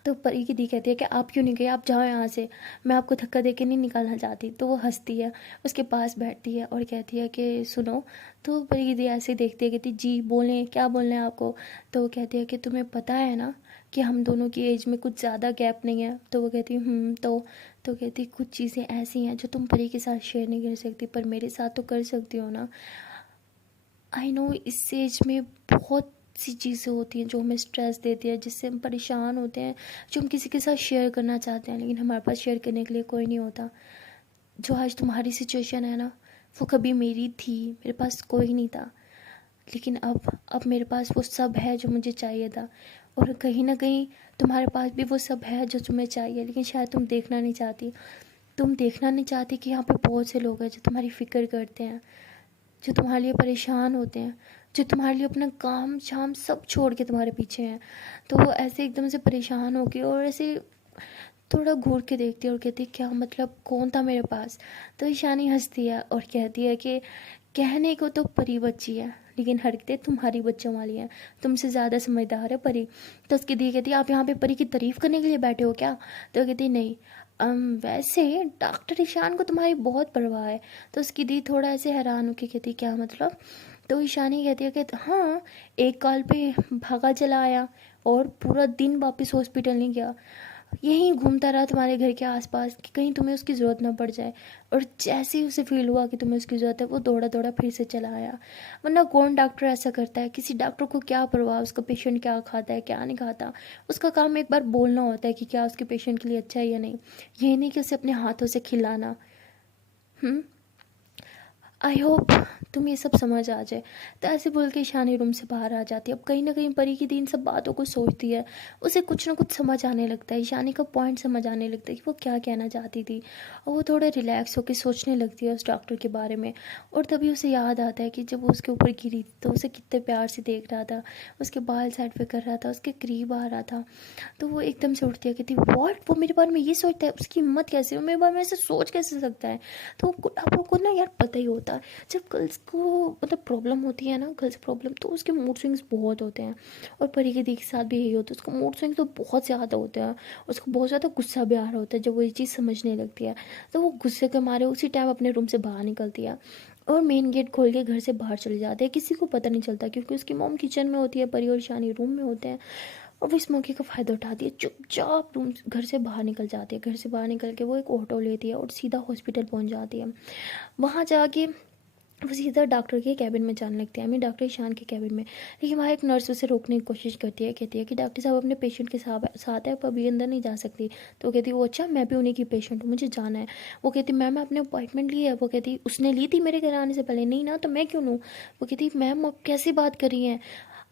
तो परी की दी कहती है कि आप क्यों नहीं गए, आप जाओ यहाँ से, मैं आपको धक्का दे के नहीं निकालना चाहती। तो वो हंसती है, उसके पास बैठती है और कहती है कि सुनो। तो परी की दी ऐसे देखती है, कहती जी बोलें, क्या बोलना है आपको? तो वो कहती है कि तुम्हें पता है ना कि हम दोनों की एज में कुछ ज़्यादा गैप नहीं है। तो वो कहती तो कहती कुछ चीज़ें ऐसी हैं जो तुम परी के साथ शेयर नहीं कर सकती पर मेरे साथ तो कर सकती हो ना। आई नो इस एज में बहुत सी चीज़ें होती हैं जो हमें स्ट्रेस देती है, जिससे हम परेशान होते हैं, जो हम किसी के साथ शेयर करना चाहते हैं लेकिन हमारे पास शेयर करने के लिए कोई नहीं होता। जो आज तुम्हारी सिचुएशन है ना वो कभी मेरी थी, मेरे पास कोई नहीं था, लेकिन अब मेरे पास वो सब है जो मुझे चाहिए था। और कहीं ना कहीं तुम्हारे पास भी वो सब है जो तुम्हें चाहिए, लेकिन शायद तुम देखना नहीं चाहती। तुम देखना नहीं चाहती कि यहाँ पे बहुत से लोग हैं जो तुम्हारी फ़िक्र करते हैं, जो तुम्हारे लिए परेशान होते हैं, जो तुम्हारे लिए अपना काम शाम सब छोड़ के तुम्हारे पीछे हैं। तो वो ऐसे एकदम से परेशान होके और ऐसे थोड़ा घूर के देखती है और कहती है क्या मतलब कौन था मेरे पास? तो ईशानी हंसती है और कहती है कि कहने को तो परी बच्ची है लेकिन हरकतें तुम्हारी बच्चों वाली हैं, तुमसे ज़्यादा समझदार है परी। तो उसकी दी कहती है आप यहाँ पे परी की तारीफ़ करने के लिए बैठे हो क्या? तो कहती नहीं वैसे डॉक्टर ईशान को तुम्हारी बहुत परवाह है। तो उसकी दी थोड़ा ऐसे हैरान होकर कहती क्या मतलब? तो ईशानी कहती है कि हाँ एक कॉल पे भागा चला आया और पूरा दिन वापस हॉस्पिटल नहीं गया। यहीं घूमता रहा तुम्हारे घर के आसपास कि कहीं तुम्हें उसकी ज़रूरत ना पड़ जाए। और जैसे ही उसे फील हुआ कि तुम्हें उसकी ज़रूरत है, वो दौड़ा दौड़ा फिर से चला आया। वरना कौन डॉक्टर ऐसा करता है? किसी डॉक्टर को क्या परवाह उसका पेशेंट क्या खाता है क्या नहीं खाता। उसका काम एक बार बोलना होता है कि क्या उसके पेशेंट के लिए अच्छा है या नहीं, ये नहीं कि उसे अपने हाथों से खिलाना। हम्म। आई होप तुम्हें ये सब समझ आ जाए। तो ऐसे बोल के ईशानी रूम से बाहर आ जाती है। अब कहीं ना कहीं परी की दी इन सब बातों को सोचती है। उसे कुछ ना कुछ समझ आने लगता है, ईशानी का पॉइंट समझ आने लगता है कि वो क्या कहना चाहती थी। और वो थोड़ा रिलैक्स होकर सोचने लगती है उस डॉक्टर के बारे में। और तभी उसे याद आता है कि जब वो उसके ऊपर गिरी थी तो उसे कितने प्यार से देख रहा था, उसके बाल साइड पे कर रहा था, उसके करीब आ रहा था। तो वो एकदम से उठती है, कहती व्हाट, वो मेरे बारे में ये सोचता है, उसकी हिम्मत कैसे, वो मेरे बारे में ऐसे सोच कैसे सकता है। तो आप लोग को ना यार पता ही होता है, जब गर्ल्स को मतलब प्रॉब्लम होती है ना, गर्ल्स प्रॉब्लम, तो उसके मूड स्विंग्स बहुत होते हैं। और परी के दी के साथ भी यही होता है, उसका मूड स्विंग तो बहुत ज़्यादा होते हैं। उसको बहुत ज़्यादा गुस्सा भी आ रहा होता है जब वो ये चीज़ समझने लगती है। तो वो गुस्से के मारे उसी टाइम अपने रूम से बाहर निकलती है और मेन गेट खोल के घर से बाहर चले जाते हैं। किसी को पता नहीं चलता क्योंकि उसकी मॉम किचन में होती है, परी और शानी रूम में होते हैं। और वो इस मौके का फ़ायदा उठाती है, चुपचाप रूम घर से बाहर निकल जाती है। घर से बाहर निकल के वो एक ऑटो लेती है और सीधा हॉस्पिटल पहुंच जाती है। वहाँ जाके वो सीधा डॉक्टर के कैबिन में जाने लगती है, डॉक्टर ईशान के कैबिन में। लेकिन वहाँ एक नर्स उसे रोकने की कोशिश करती है, कहती है कि डॉक्टर साहब अपने पेशेंट के साथ है, आप अभी अंदर नहीं जा सकती। तो वो कहती है वो अच्छा, मैं भी उन्हीं की पेशेंट हूँ, मुझे जाना है। वो कहती मैम आपने अपॉइंटमेंट ली है। वो कहती उसने ली थी मेरे घर आने से पहले। नहीं ना, तो मैं क्यों लूँ। वो कहती मैम आप कैसी बात कर रही हैं,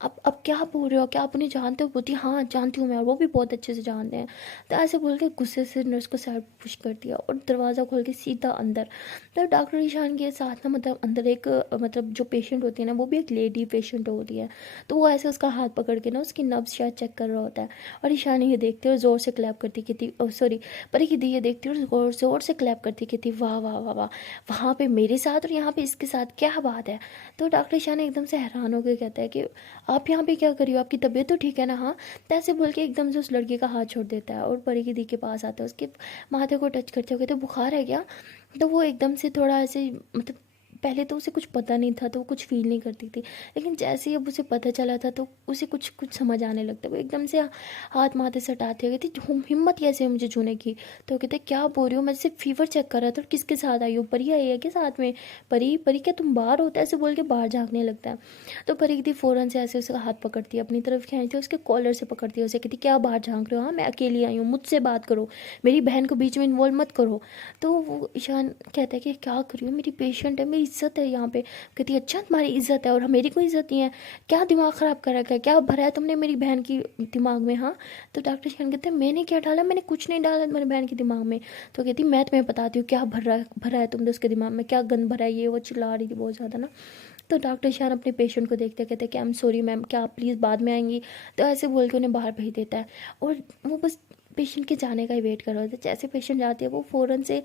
अब क्या बोल रहे हो, क्या आप उन्हें जानते हो। बोलती हाँ जानती हूँ मैं, और वो भी बहुत अच्छे से जानते हैं। तो ऐसे बोल के गुस्से से नर्स को साइड पुश कर दिया और दरवाज़ा खोल के सीधा अंदर। तो डॉक्टर ईशान के साथ ना मतलब अंदर एक मतलब जो पेशेंट होती है ना, वो भी एक लेडी पेशेंट होती है। तो वो ऐसे उसका हाथ पकड़ के ना उसकी नब्ज शायद चेक कर रहा होता है। और ईशानी ये देखती है और ज़ोर से क्लैप करती कहती, सॉरी, परी की दी ये देखती है और ज़ोर से क्लैप करती कहती वाह वाह वाह वाह, वहाँ पे मेरे साथ और यहाँ पे इसके साथ क्या बात है। तो डॉक्टर ईशानी एकदम से हैरान होकर कहता है कि आप यहाँ पे क्या कर रही हो, आपकी तबीयत तो ठीक है ना। हाँ। तो ऐसे बोल के एकदम से उस लड़के का हाथ छोड़ देता है और परी की दी के पास आता है, उसके माथे को टच करते हुए कहते बुखार है क्या। तो वो एकदम से थोड़ा ऐसे मतलब पहले तो उसे कुछ पता नहीं था तो वो कुछ फील नहीं करती थी। लेकिन जैसे ही अब उसे पता चला था तो उसे कुछ कुछ समझ आने लगता है। वो एकदम से हाथ माथे से हटाते हुए कहती हिम्मत कैसे है मुझे छूने की। तो कहते क्या बोल रही हो, मैं सिर्फ फीवर चेक कर रहा था। और किसके साथ आई हो, परी आई है क्या साथ में। परी परी क्या तुम बाहर होता है, ऐसे बोल के बाहर झाँकने लगता है। तो परी थी फ़ौरन से ऐसे उसका हाथ पकड़ती है, अपनी तरफ खींचती है, उसके कॉलर से पकड़ती है, उसे कहती क्या बाहर झाँक रहे हो, हाँ मैं अकेली आई हूँ, मुझसे बात करो, मेरी बहन को बीच में इन्वॉल्व मत करो। तो वो ईशान कहता है कि क्या करियो, मेरी पेशेंट है, मेरी इज्जत है यहाँ पे। कहती अच्छा तुम्हारी इज्जत है और मेरी कोई इज्जत नहीं है, क्या दिमाग ख़राब कर रखा है, क्या भरा है तुमने मेरी बहन की दिमाग में। हाँ। तो डॉक्टर ईशान कहते हैं मैंने क्या डाला, मैंने कुछ नहीं डाला तुम्हारी बहन के दिमाग में। तो कहती मैं तुम्हें बताती हूँ क्या भरा है तुमने उसके दिमाग में, क्या गंद भरा है। ये वो चिल्ला रही थी बहुत ज़्यादा ना। तो डॉक्टर शान अपने पेशेंट को देखते कहते कि आई एम सॉरी मैम, क्या आप प्लीज़ बाद में आएंगी। तो ऐसे बोल के उन्हें बाहर भेज देता है और वो बस पेशेंट के जाने का ही वेट कर रहा होता है। जैसे पेशेंट जाती है वो फ़ौरन से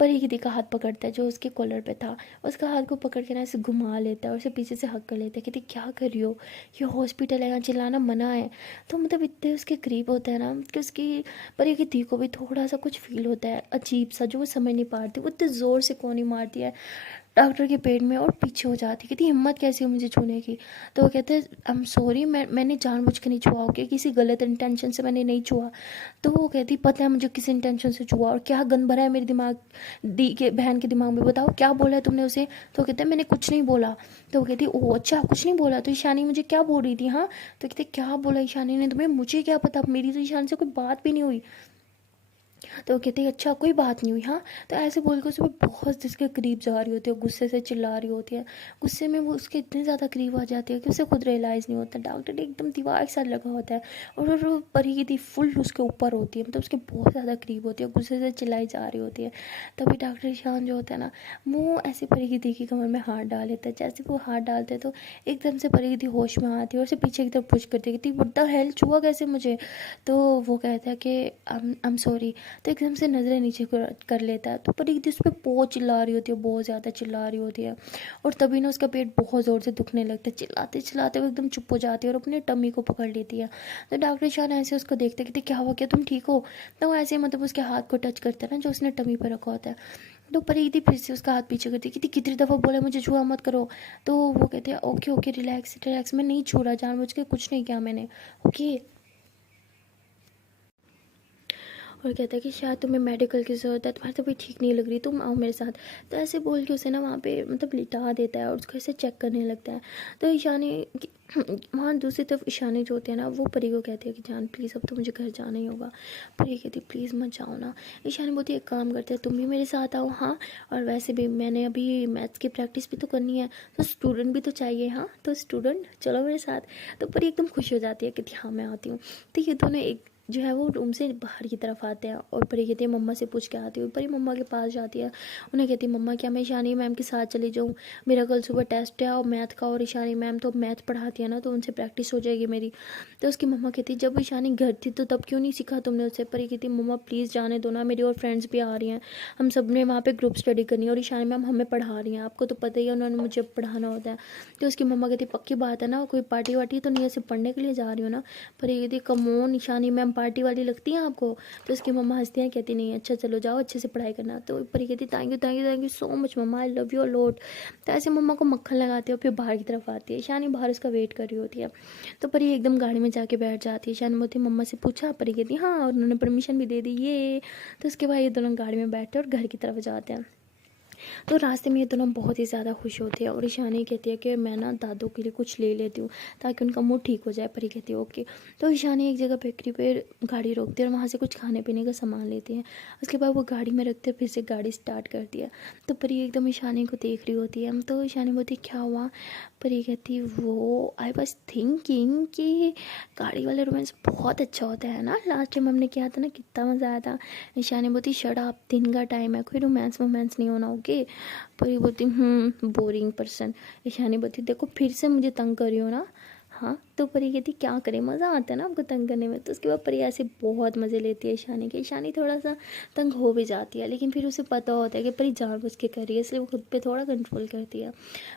परी की दी का हाथ पकड़ता है जो उसके कॉलर पे था। उसका हाथ को पकड़ के ना ऐसे घुमा लेता है और उसे पीछे से हक कर लेता है। कहती क्या कर रही हो, ये हॉस्पिटल है, यहाँ चिल्लाना मना है। तो मतलब इतने उसके करीब होता है ना कि उसकी परी की दी को भी थोड़ा सा कुछ फील होता है अजीब सा, जो वो समझ नहीं पाती। वो इतने ज़ोर से कौन ही मारती है डॉक्टर के पेट में और पीछे हो जाती। कहती हिम्मत कैसी हो मुझे छूने की। तो वो कहते आई एम सॉरी, मैंने जानबूझ के नहीं छुआ, ओके, किसी गलत इंटेंशन से मैंने नहीं छुआ। तो वो कहती पता है मुझे किस इंटेंशन से छुआ और क्या गंद भरा है मेरे दिमाग, दी के बहन के दिमाग में, बताओ क्या बोला है तुमने उसे। तो कहते मैंने कुछ नहीं बोला। तो वो कहती ओह अच्छा कुछ नहीं बोला, तो ईशानी मुझे क्या बोल रही थी। हाँ। तो कहते क्या बोला ईशानी ने तुम्हें, मुझे क्या पता, मेरी तो ईशान से कोई बात भी नहीं हुई। तो वो कहती है अच्छा कोई बात नहीं हुई। हाँ। तो ऐसे बोल के उसमें बहुत जिसके करीब जा रही होती है, गुस्से से चिल्ला रही होती है। गुस्से में वो उसके इतने ज़्यादा करीब आ जाती है कि उसे खुद रियलाइज़ नहीं होता। डॉक्टर एकदम दीवार के साथ लगा होता है और वो परी की थी फुल उसके ऊपर होती है, मतलब उसके बहुत ज़्यादा करीब होती है, गुस्से से चिल्लाई जा रही होती है। तभी डॉक्टर ईशान जो होता है ना, वो ऐसे परी की थी की कमर में हाथ डाल लेता है। जैसे वो हाथ डालते हैं तो एकदम से परी की थी होश में आती है और उसे पीछे की तरफ पुश करती है, व्हाट द हेल, छुआ कैसे मुझे। तो वो कहता है कि आई एम सॉरी। तो एकदम से नज़रें नीचे कर लेता है। तो परी उस पर बहुत चिल्ला रही होती है, बहुत ज़्यादा चिल्ला रही होती है। और तभी ना उसका पेट बहुत ज़ोर से दुखने लगता है। चिल्लाते चिल्लाते वो एकदम चुप हो जाती है और अपने टमी को पकड़ लेती है। तो डॉक्टर शान ऐसे उसको देखते कहते क्या हुआ, क्या तुम ठीक हो। तो वो ऐसे मतलब उसके हाथ को टच करता है ना जो उसने टमी पर रखा होता है। तो परी थी फिर से उसका हाथ पीछे करती कहती कितनी दफ़ा बोला मुझे छुआ मत करो। तो वो कहते हैं ओके ओके रिलैक्स रिलैक्स, मैं नहीं छू रहा, जानबूझ के कुछ नहीं किया मैंने, ओके। और कहता है कि शायद तुम्हें मेडिकल की ज़रूरत है, तुम्हारी तबीयत ठीक नहीं लग रही, तुम आओ मेरे साथ। तो ऐसे बोल के उसे ना वहाँ पे मतलब लिटा देता है और उसको ऐसे चेक करने लगता है। तो ईशानी वहाँ दूसरी तरफ ईशानी जो होती है ना, वो परी को कहती है कि जान प्लीज़ अब तो मुझे घर जाना ही होगा। परी कहती है प्लीज़ मत जाओ ना। ईशानी बोलती है एक काम करते हैं, तुम भी मेरे साथ आओ। हाँ, और वैसे भी मैंने अभी मैथ्स की प्रैक्टिस भी तो करनी है, तो स्टूडेंट भी तो चाहिए। हाँ, तो स्टूडेंट चलो मेरे साथ। तो परी एकदम खुश हो जाती है कि हाँ मैं आती हूँ। तो ये दोनों एक जो है वो रूम से बाहर की तरफ आते हैं और परी कहती है मम्मा से पूछ के आती हूँ। परी मम्मा के पास जाती है, उन्हें कहती है मम्मा क्या मैं ईशानी मैम के साथ चली जाऊँ, मेरा कल सुबह टेस्ट है और मैथ का, और ईशानी मैम तो मैथ पढ़ाती है ना, तो उनसे प्रैक्टिस हो जाएगी मेरी। तो उसकी मम्मा कहती है जब ईशानी घर थी तो तब क्यों नहीं सीखा तुमने उससे। परी कहती मम्मा प्लीज़ जाने दो ना, मेरी और फ्रेंड्स भी आ रही हैं, हम सब ने वहाँ पे ग्रुप स्टडी करनी है और ईशानी मैम हमें पढ़ा रही हैं, आपको तो पता ही है उन्होंने मुझे पढ़ाना होता है। तो उसकी मम्मा कहती पक्की बात है ना, कोई पार्टी वार्टी तो नहीं है, सिर्फ पढ़ने के लिए जा रही हो ना। परी कहती कमोन ईशानी मैम पार्टी वाली लगती है आपको। तो उसकी मम्मा हंसती हैं, कहती नहीं अच्छा चलो जाओ अच्छे से पढ़ाई करना। तो परी कहती thank you thank you thank you so much mamma, I love you a lot. तो ऐसे मम्मा को मक्खन लगाती है और फिर बाहर की तरफ आती है। ईशानी बाहर उसका वेट कर रही होती है। तो परी एकदम गाड़ी में जाके बैठ जाती है। ईशानी बोलती मम्मा से पूछा, परी कहती हाँ, और उन्होंने परमिशन भी दे दी ये। तो उसके बाद ये दोनों गाड़ी में बैठते हैं और घर की तरफ जाते हैं। तो रास्ते में ये दोनों बहुत ही ज़्यादा खुश होते हैं और ईशानी कहती है कि मैं ना दादू के लिए कुछ ले लेती हूँ ताकि उनका मूड ठीक हो जाए। परी कहती है ओके। तो ईशानी एक जगह बेकरी पे गाड़ी रोकती है और वहाँ से कुछ खाने पीने का सामान लेती है। उसके बाद वो गाड़ी में रखते फिर से गाड़ी स्टार्ट करती है। तो परी एकदम ईशानी को देख रही होती है। तो ईशानी बोलती क्या हुआ। परी कहती वो आई वॉज थिंकिंग कि गाड़ी वाला रोमांस बहुत अच्छा होता है ना, लास्ट टाइम हमने किया था ना, कितना मज़ा आया था। ईशानी बोलती शट अप, दिन का टाइम है, कोई रोमांस वोमांस नहीं होना ओके। परी बोलती बोरिंग पर्सन। ईशानी बोलती देखो फिर से मुझे तंग करी हो ना। हाँ, तो परी कहती क्या करें, मज़ा आता है ना आपको तंग करने में। तो उसके बाद परी ऐसे बहुत मज़े लेती है ईशानी के। ईशानी थोड़ा सा तंग हो भी जाती है, लेकिन फिर उसे पता होता है कि परी जानबूझ के कर रही है, इसलिए वो खुद पे थोड़ा कंट्रोल करती है।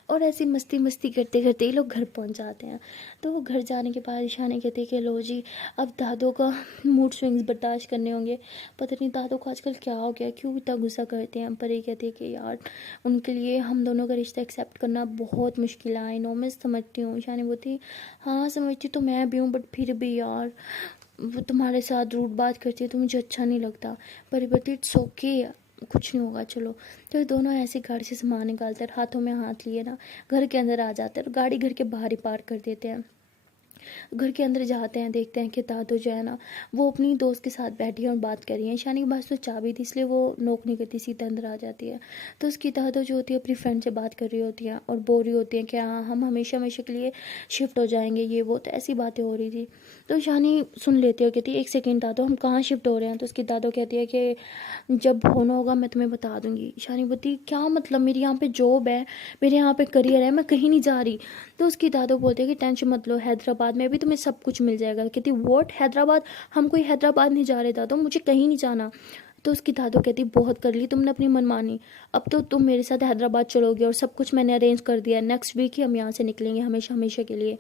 और ऐसी मस्ती मस्ती करते करते ये लोग घर पहुंच जाते हैं। तो वो घर जाने के बाद ईशानी कहती है कि लो जी अब दादो का मूड स्विंग्स बर्दाश्त करने होंगे। पता नहीं दादो को आजकल क्या हो गया, क्यों इतना गुस्सा करते हैं। परी कहती है कि यार उनके लिए हम दोनों का रिश्ता एक्सेप्ट करना बहुत मुश्किल है। आई नो मैं समझती हूँ। ईशानी बोलती हाँ समझती तो मैं भी हूँ, बट फिर भी यार वो तुम्हारे साथ रूड बात करती है तो मुझे अच्छा नहीं लगता। पर बट इट्स ओके, कुछ नहीं होगा चलो। तो दोनों ऐसे गाड़ी से सामान निकालते हैं, हाथों में हाथ लिए ना घर के अंदर आ जाते हैं और गाड़ी घर के बाहर ही पार्क कर देते हैं। घर के अंदर जाते हैं, देखते हैं कि दादू जो है ना वो अपनी दोस्त के साथ बैठी है और बात कर रही है। ईशानी के पास तो चाबी थी इसलिए वो नोक नहीं करती, सीधे अंदर आ जाती है। तो उसकी दादू जो होती है अपनी फ्रेंड से बात कर रही होती है और बोल रही होती है कि हाँ हम हमेशा हमेशा के लिए शिफ्ट हो जाएंगे, ये वो, तो ऐसी बातें हो रही थी। तो ईशानी सुन लेती है, कहती है एक सेकेंड दादू हम कहाँ शिफ्ट हो रहे हैं। तो उसकी दादू कहती है कि जब होना होगा मैं तुम्हें बता दूंगी। ईशानी बोलती क्या मतलब, मेरी यहाँ पे जॉब है, मेरे यहाँ पे करियर है, मैं कहीं नहीं जा रही। तो उसकी दादू बोलते हैं कि टेंशन मत लो, हैदराबाद में भी तुम्हें सब कुछ मिल जाएगा। कहती वॉट हैदराबाद, हम कोई हैदराबाद नहीं जा रहे दादू, मुझे कहीं नहीं जाना। तो उसकी दादू कहती बहुत कर ली तुमने अपनी मनमानी, अब तो तुम मेरे साथ हैदराबाद चलोगे और सब कुछ मैंने अरेंज कर दिया है, नेक्स्ट वीक ही हम यहाँ से निकलेंगे हमेशा हमेशा के लिए,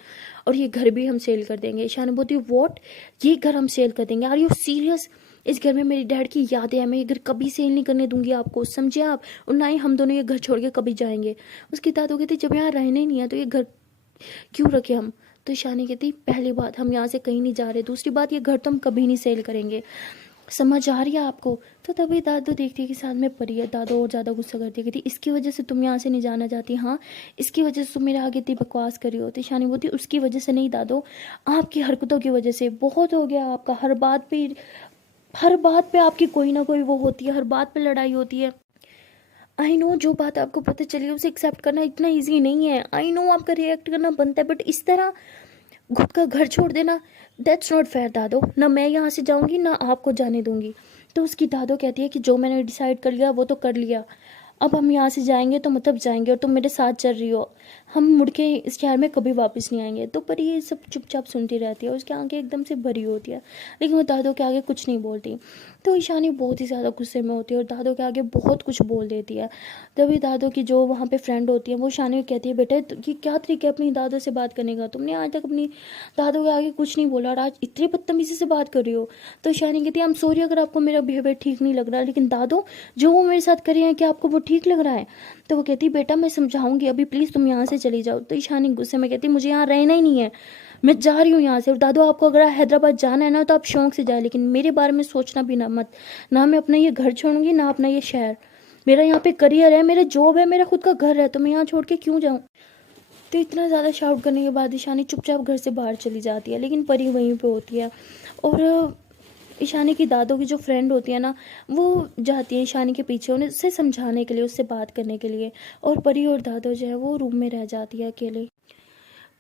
और ये घर भी हम सेल कर देंगे। ईशानी बोलती वॉट, ये घर हम सेल कर देंगे, आर यू सीरियस। इस घर में मेरी डैड की यादें हैं, मैं ये घर कभी सेल नहीं करने दूंगी आपको, समझे आप, और ना ही हम दोनों ये घर छोड़ के कभी जाएंगे। उसकी दादू कहती जब यहाँ रहने ही नहीं है तो ये घर क्यों रखे हम। तो ईशानी कहती पहली बात हम यहाँ से कहीं नहीं जा रहे, दूसरी बात ये घर तो हम कभी नहीं सेल करेंगे, समझ आ रही है आपको। तो तभी दादू देखती है कि साथ में परी है। दादू और ज़्यादा गुस्सा करती है, कहती इसकी वजह से तुम यहाँ से नहीं जाना चाहती। हाँ, इसकी वजह से तुम मेरे आगे इतनी बकवास करी हो। तो ईशानी बोलती उसकी वजह से नहीं दादू, आपकी हरकतों की वजह से, बहुत हो गया आपका, हर बात पे आपकी कोई ना कोई वो होती है, हर बात पे लड़ाई होती है। आई नो जो बात आपको पता चली उसे एक्सेप्ट करना इतना ईजी नहीं है, आई नो आपका रिएक्ट करना बनता है, बट इस तरह खुद का घर छोड़ देना दैट्स नॉट फेयर दादो, ना मैं यहाँ से जाऊँगी ना आपको जाने दूंगी। तो उसकी दादो कहती है कि जो मैंने डिसाइड कर लिया वो तो कर लिया, अब हम यहाँ से जाएंगे तो मतलब जाएंगे और तुम मेरे साथ चल रही हो, हम मुड़ के इस शहर में कभी वापस नहीं आएंगे। तो पर ये सब चुपचाप सुनती रहती है, उसके आगे एकदम से भरी होती है, लेकिन वो दादो के आगे कुछ नहीं बोलती। तो ईशानी बहुत ही ज़्यादा गुस्से में होती है और दादो के आगे बहुत कुछ बोल देती है। तभी दादो की जो वहाँ पे फ्रेंड होती है वो ईशानी को कहती है बेटा ये क्या तरीका है अपनी दादो से बात करने का, तुमने आज तक अपनी दादो के आगे कुछ नहीं बोला और आज इतनी बदतमीजी से बात कर रही हो। तो ईशानी कहती है आई एम सॉरी अगर आपको मेरा बिहेवियर ठीक नहीं लग रहा, लेकिन दादो जो वो मेरे साथ कर रही है क्या आपको वो ठीक लग रहा है। तो वो कहती बेटा मैं समझाऊंगी, अभी प्लीज़ तुम यहाँ यहाँ से चली जाओ। तो ईशानी गुस्से में कहती मुझे यहाँ रहना ही नहीं है, मैं जा रही हूँ यहाँ से। और दादू आपको अगर हैदराबाद जाना है ना तो आप शौक से जाए, लेकिन मेरे बारे में सोचना भी ना मत। ना मैं अपना ये घर छोड़ूंगी ना अपना ये शहर। मेरा यहाँ पे करियर है, मेरा जॉब है, मेरा खुद का घर है, तो मैं यहाँ छोड़ के क्यों जाऊँ। तो इतना ज़्यादा शाउट करने के बाद ईशानी चुपचाप घर से बाहर चली जाती है, लेकिन परी वहीं पे होती है। और ईशानी की दादों की जो फ्रेंड होती है ना, वो जाती है ईशानी के पीछे उन्हें उससे समझाने के लिए, उससे बात करने के लिए। और परी और दादो जो है वो रूम में रह जाती है अकेले।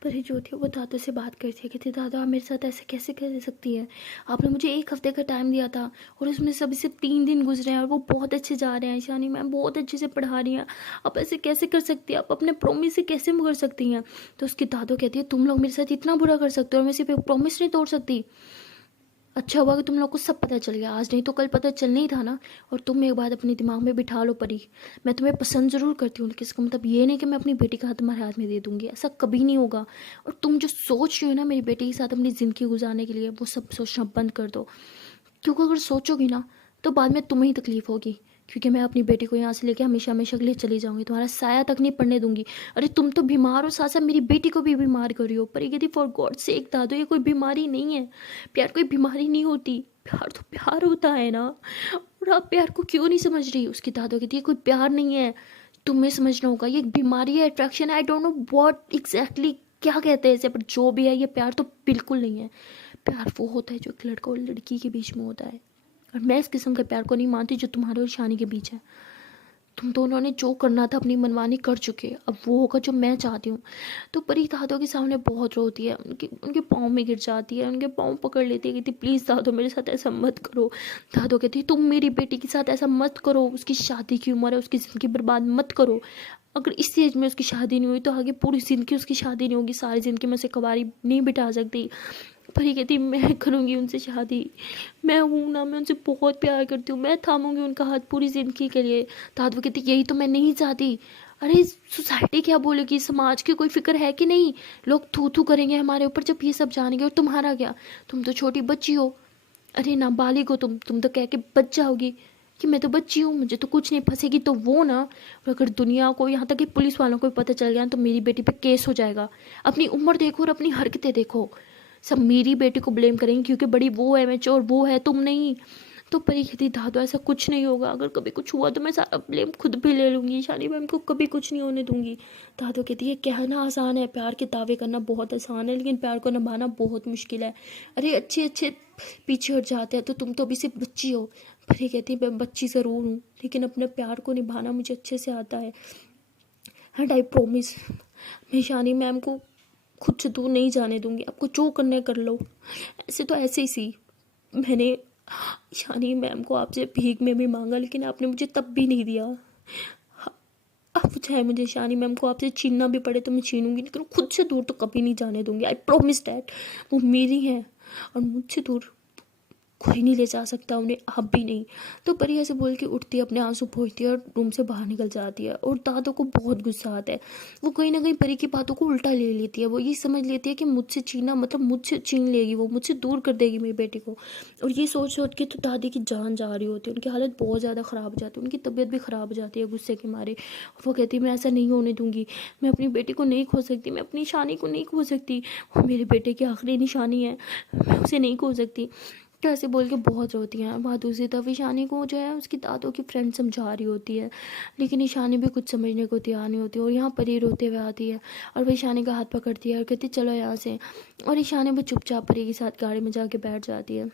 परी जो थी वो दादो से बात करती है, कहती दादा आप मेरे साथ ऐसे कैसे कर सकती है, आपने मुझे 1 हफ्ते का टाइम दिया था और उसमें सभी से 3 दिन गुजरे हैं और वो बहुत अच्छे जा रहे हैं। ईशानी मैम बहुत अच्छे से पढ़ा रही हैं, आप ऐसे कैसे कर सकती हैं, आप अपने प्रॉमिस से कैसे मुकर सकती हैं। तो उसकी दादो कहती है तुम लोग मेरे साथ इतना बुरा कर सकते हो और मैं सिर्फ प्रॉमिस नहीं तोड़ सकती। अच्छा हुआ कि तुम लोग को सब पता चल गया, आज नहीं तो कल पता चलना ही था ना। और तुम एक बात अपने दिमाग में बिठा लो परी, मैं तुम्हें पसंद ज़रूर करती हूँ, लेकिन इसका मतलब ये नहीं कि मैं अपनी बेटी का हाथ तुम्हारे हाथ में दे दूंगी, ऐसा कभी नहीं होगा। और तुम जो सोच रही हो ना मेरी बेटी के साथ अपनी ज़िंदगी गुजारने के लिए, वो सब सोचना बंद कर दो, क्योंकि अगर सोचोगी ना तो बाद में तुम्हें ही तकलीफ होगी। क्योंकि मैं अपनी बेटी को यहाँ से लेके हमेशा हमेशा के लिए चली जाऊंगी, तुम्हारा साया तक नहीं पड़ने दूंगी। अरे तुम तो बीमार हो, साथ साथ मेरी बेटी को भी बीमार कर रही हो। पर ये कहती फॉर गॉड सेक दादो ये कोई बीमारी नहीं है, प्यार कोई बीमारी नहीं होती, प्यार तो प्यार होता है ना। और आप प्यार को क्यों नहीं समझ रही। उसकी दादो कहती है कोई प्यार नहीं है, तुम्हें समझना होगा, ये एक बीमारी है, अट्रैक्शन है, I don't know what exactly क्या कहते हैं इसे, पर जो भी है ये प्यार तो बिल्कुल नहीं है। प्यार वो होता है जो एक लड़का और लड़की के बीच में होता है, और मैं इस किस्म के प्यार को नहीं मानती जो तुम्हारे और ईशानी के बीच है। तुम दोनों ने जो करना था अपनी मनमानी कर चुके, अब वो होगा जो मैं चाहती हूँ। तो परी दादो के सामने बहुत रोती है, उनके पाँव में गिर जाती है, उनके पाँव पकड़ लेती है, कहती प्लीज़ दादो मेरे साथ ऐसा मत करो। दादो कहती तुम मेरी बेटी के साथ ऐसा मत करो, उसकी शादी की उम्र है, उसकी ज़िंदगी बर्बाद मत करो। अगर इस एज में उसकी शादी नहीं हुई तो आगे पूरी ज़िंदगी उसकी शादी नहीं होगी, सारी ज़िंदगी में उसे कवारी नहीं बिठा सकती। परी कहती मैं करूँगी उनसे शादी, मैं हूँ ना, मैं उनसे बहुत प्यार करती हूँ, मैं थामूंगी उनका हाथ पूरी ज़िंदगी के लिए। दादू कहती यही तो मैं नहीं चाहती। अरे सोसाइटी क्या बोलेगी, समाज की कोई फिक्र है कि नहीं, लोग थू थू करेंगे हमारे ऊपर जब ये सब जानेंगे। और तुम्हारा क्या, तुम तो छोटी बच्ची हो, अरे नाबालिग हो तुम तो कह के बच जाओगी कि मैं तो बच्ची हूँ, मुझे तो कुछ नहीं, फंसेगी तो वो ना। और अगर दुनिया को यहाँ तक कि पुलिस वालों को भी पता चल गया तो मेरी बेटी पे केस हो जाएगा। अपनी उम्र देखो और अपनी हरकतें देखो, सब मेरी बेटी को ब्लेम करेंगे क्योंकि बड़ी वो है, मैच्योर वो है, तुम नहीं। तो परी कहती दादू ऐसा कुछ नहीं होगा, अगर कभी कुछ हुआ तो मैं सारा ब्लेम खुद भी ले लूँगी, ईशानी मैम को कभी कुछ नहीं होने दूंगी। दादू कहती है कहना आसान है, प्यार के दावे करना बहुत आसान है, लेकिन प्यार को निभाना बहुत मुश्किल है। अरे अच्छे अच्छे पीछे हट जाते हैं, तो तुम तो अभी सिर्फ बच्ची हो। परी कहती मैं बच्ची ज़रूर हूँ, लेकिन अपने प्यार को निभाना मुझे अच्छे से आता है, एंड आई प्रोमिस मैं ईशानी मैम को खुद से दूर नहीं जाने दूंगी, आपको जो करने कर लो। ऐसे तो ऐसे ही सी मैंने ईशानी मैम को आपसे भीख में भी मांगा, लेकिन आपने मुझे तब भी नहीं दिया। अब चाहे मुझे ईशानी मैम को आपसे छीनना भी पड़े तो मैं छीनूंगी, लेकिन खुद से दूर तो कभी नहीं जाने दूंगी, आई प्रॉमिस डैट। वो मेरी है और मुझसे दूर कोई नहीं ले जा सकता उन्हें, आप भी नहीं। तो परी ऐसे बोल के उठती है, अपने आंसू पोंछती है और रूम से बाहर निकल जाती है। और दादो को बहुत गुस्सा आता है, वो कहीं ना कहीं परी की बातों को उल्टा ले लेती है। वो ये समझ लेती है कि मुझसे छीना मतलब मुझसे छीन लेगी, वो मुझसे दूर कर देगी मेरी बेटी को। और ये सोच सोच के तो दादी की जान जा रही होती है, उनकी हालत बहुत ज़्यादा ख़राब हो जाती है, उनकी तबीयत भी ख़राब हो जाती है गुस्से के मारे। वो कहती है मैं ऐसा नहीं होने दूंगी, मैं अपनी बेटी को नहीं खो सकती, मैं अपनी ईशानी को नहीं खो सकती, वो मेरे बेटे की आखिरी निशानी है, मैं उसे नहीं खो सकती। तो ऐसे बोल के बहुत रोती हैं। वहाँ दूसरी तरफ ईशानी को जो है उसकी दादों की फ्रेंड समझा रही होती है, लेकिन ईशानी भी कुछ समझने को तैयार नहीं होती। और यहाँ परी रोते हुए आती है और वह ईशानी का हाथ पकड़ती है और कहती चलो यहाँ से। और ईशानी भी चुपचाप परी के साथ गाड़ी में जाके बैठ जाती है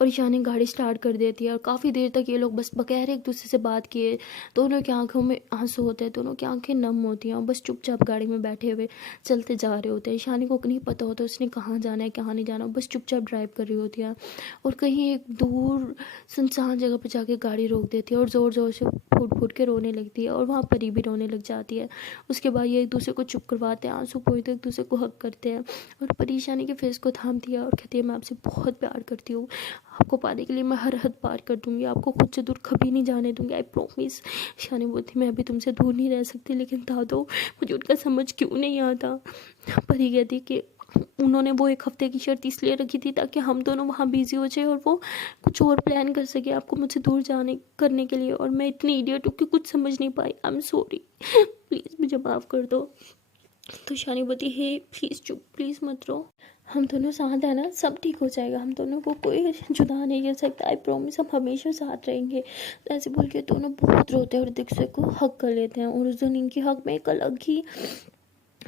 और ईशानी गाड़ी स्टार्ट कर देती है। और काफ़ी देर तक ये लोग बस बगैर एक दूसरे से बात किए, दोनों की आंखों में आंसू होते हैं, दोनों की आंखें नम होती हैं और बस चुपचाप गाड़ी में बैठे हुए चलते जा रहे होते हैं। ईशानी को नहीं पता होता उसने कहाँ जाना है कहाँ नहीं जाना, बस चुपचाप ड्राइव कर रही होती है। और कहीं एक दूर सुनसान जगह पर जाके गाड़ी रोक देती है और ज़ोर ज़ोर से फूट फूट के रोने लगती है। और वहाँ परी भी रोने लग जाती है। उसके बाद ये एक दूसरे को चुप करवाते हैं, आंसू पोंछते एक दूसरे को हक करते हैं। और परी ईशानी के फेस को थामती है और कहती है मैं आपसे बहुत प्यार करती हूँ, आपको पाने के लिए मैं हर हद पार कर दूंगी, आपको खुद से दूर कभी नहीं जाने दूंगी, आई प्रॉमिस। ईशानी बोलती मैं अभी तुमसे दूर नहीं रह सकती, लेकिन दादो मुझे उनका समझ क्यों नहीं आता। परी कहती कि उन्होंने वो 1 हफ्ते की शर्त इसलिए रखी थी ताकि हम दोनों वहाँ बिजी हो जाए और वो कुछ और प्लान कर सके आपको मुझसे दूर जाने करने के लिए, और मैं इतनी इडियट हूँ कि कुछ समझ नहीं पाई। आई एम सॉरी, प्लीज़ मुझे माफ़ कर दो। तो शानी बोलती है प्लीज़ चुप, प्लीज़ मत रो, हम दोनों साथ हैं ना, सब ठीक हो जाएगा, हम दोनों को कोई जुदा नहीं कर सकता, आई प्रॉमिस हम हमेशा साथ रहेंगे। तो ऐसे बोल के दोनों बहुत रोते हैं और दीक्षा को हक कर लेते हैं, और उस दिन इनकी हक में एक अलग ही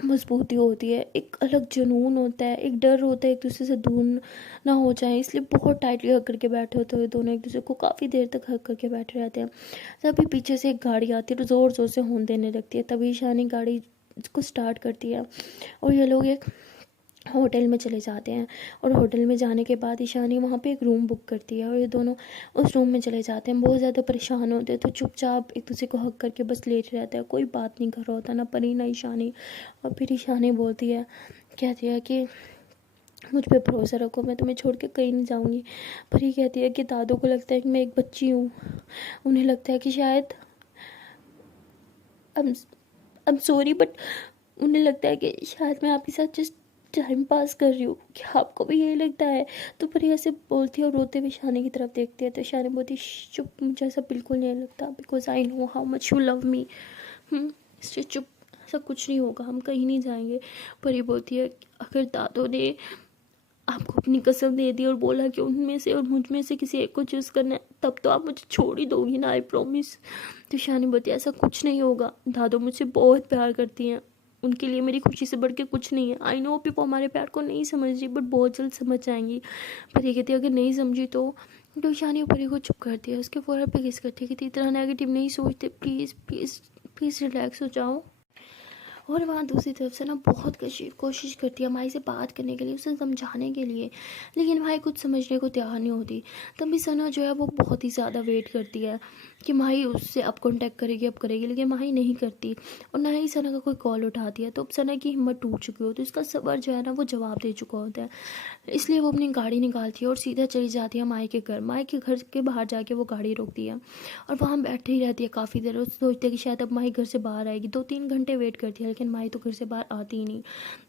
मजबूती होती है, एक अलग जुनून होता है, एक डर होता है एक दूसरे से दूर ना हो जाए, इसलिए बहुत टाइटली हक करके बैठे होते हैं दोनों, एक दूसरे को काफ़ी देर तक हक करके बैठे रहते हैं। तभी पीछे से एक गाड़ी आती है और ज़ोर ज़ोर से हॉर्न देने लगती है। तभी शानी गाड़ी को स्टार्ट करती है और ये लोग एक होटल में चले जाते हैं, और होटल में जाने के बाद ईशानी वहाँ पे एक रूम बुक करती है और ये दोनों उस रूम में चले जाते हैं। बहुत ज़्यादा परेशान होते हैं तो चुपचाप एक दूसरे को हक करके बस लेटे रहते हैं, कोई बात नहीं कर रहा होता, ना परी ना ईशानी। और फिर ईशानी बोलती है, कहती है कि मुझ पे भरोसा रखो, मैं तुम्हें छोड़ के कहीं नहीं जाऊँगी। परी कहती है कि दादू को लगता है कि मैं एक बच्ची हूँ, उन्हें लगता है कि शायद आई एम सॉरी, बट उन्हें लगता है कि शायद मैं आपके साथ जस्ट टाइम पास कर रही हूँ, क्या आपको भी यही लगता है? तो परी ऐसे बोलती है और रोते हुए शानी की तरफ देखती है। तो शानी बोलती चुप, मुझे ऐसा बिल्कुल नहीं लगता, because I know how much you love me. इससे चुप, ऐसा कुछ नहीं होगा, हम कहीं नहीं जाएंगे। परी बोलती है अगर दादू ने आपको अपनी कसम दे दी और बोला कि उनमें से और मुझ में से किसी एक को चूज़ करना है, तब तो आप मुझे छोड़ ही दोगी ना, आई प्रॉमिस। तो शानी बोलती है ऐसा कुछ नहीं होगा, दादू मुझसे बहुत प्यार करती हैं, उनके लिए मेरी खुशी से बढ़ के कुछ नहीं है। आई नो वो हमारे प्यार को नहीं समझ रही, बट बहुत जल्द समझ जाएंगी। पर ये कहती है अगर नहीं समझी तो शानी परी को चुप करती है, उसके फोरहेड पे किस करती है कि इतना नेगेटिव नहीं सोचते, प्लीज़ प्लीज़ प्लीज़ रिलैक्स हो जाओ। और वहाँ दूसरी तरफ से ना बहुत कोशिश करती है माई से बात करने के लिए, उसे समझाने के लिए, लेकिन माई कुछ समझने को तैयार नहीं होती। तभी सना जो है वो बहुत ही ज़्यादा वेट करती है कि माई उससे अब कॉन्टैक्ट करेगी, अब करेगी, लेकिन माई नहीं करती और ना ही सना का कोई कॉल उठाती है। तो अब सना की हिम्मत टूट चुकी होती है, उसका सबर जो है ना वो जवाब दे चुका होता है, इसलिए वो अपनी गाड़ी निकालती है और सीधा चली जाती है माई के घर। माई के घर के बाहर जाके वो गाड़ी रोकती है और वहाँ बैठी रहती है काफ़ी देर, और सोचती है कि शायद अब माई घर से बाहर आएगी। 2-3 घंटे वेट करती है, लेकिन माई तो घर से बाहर आती ही नहीं।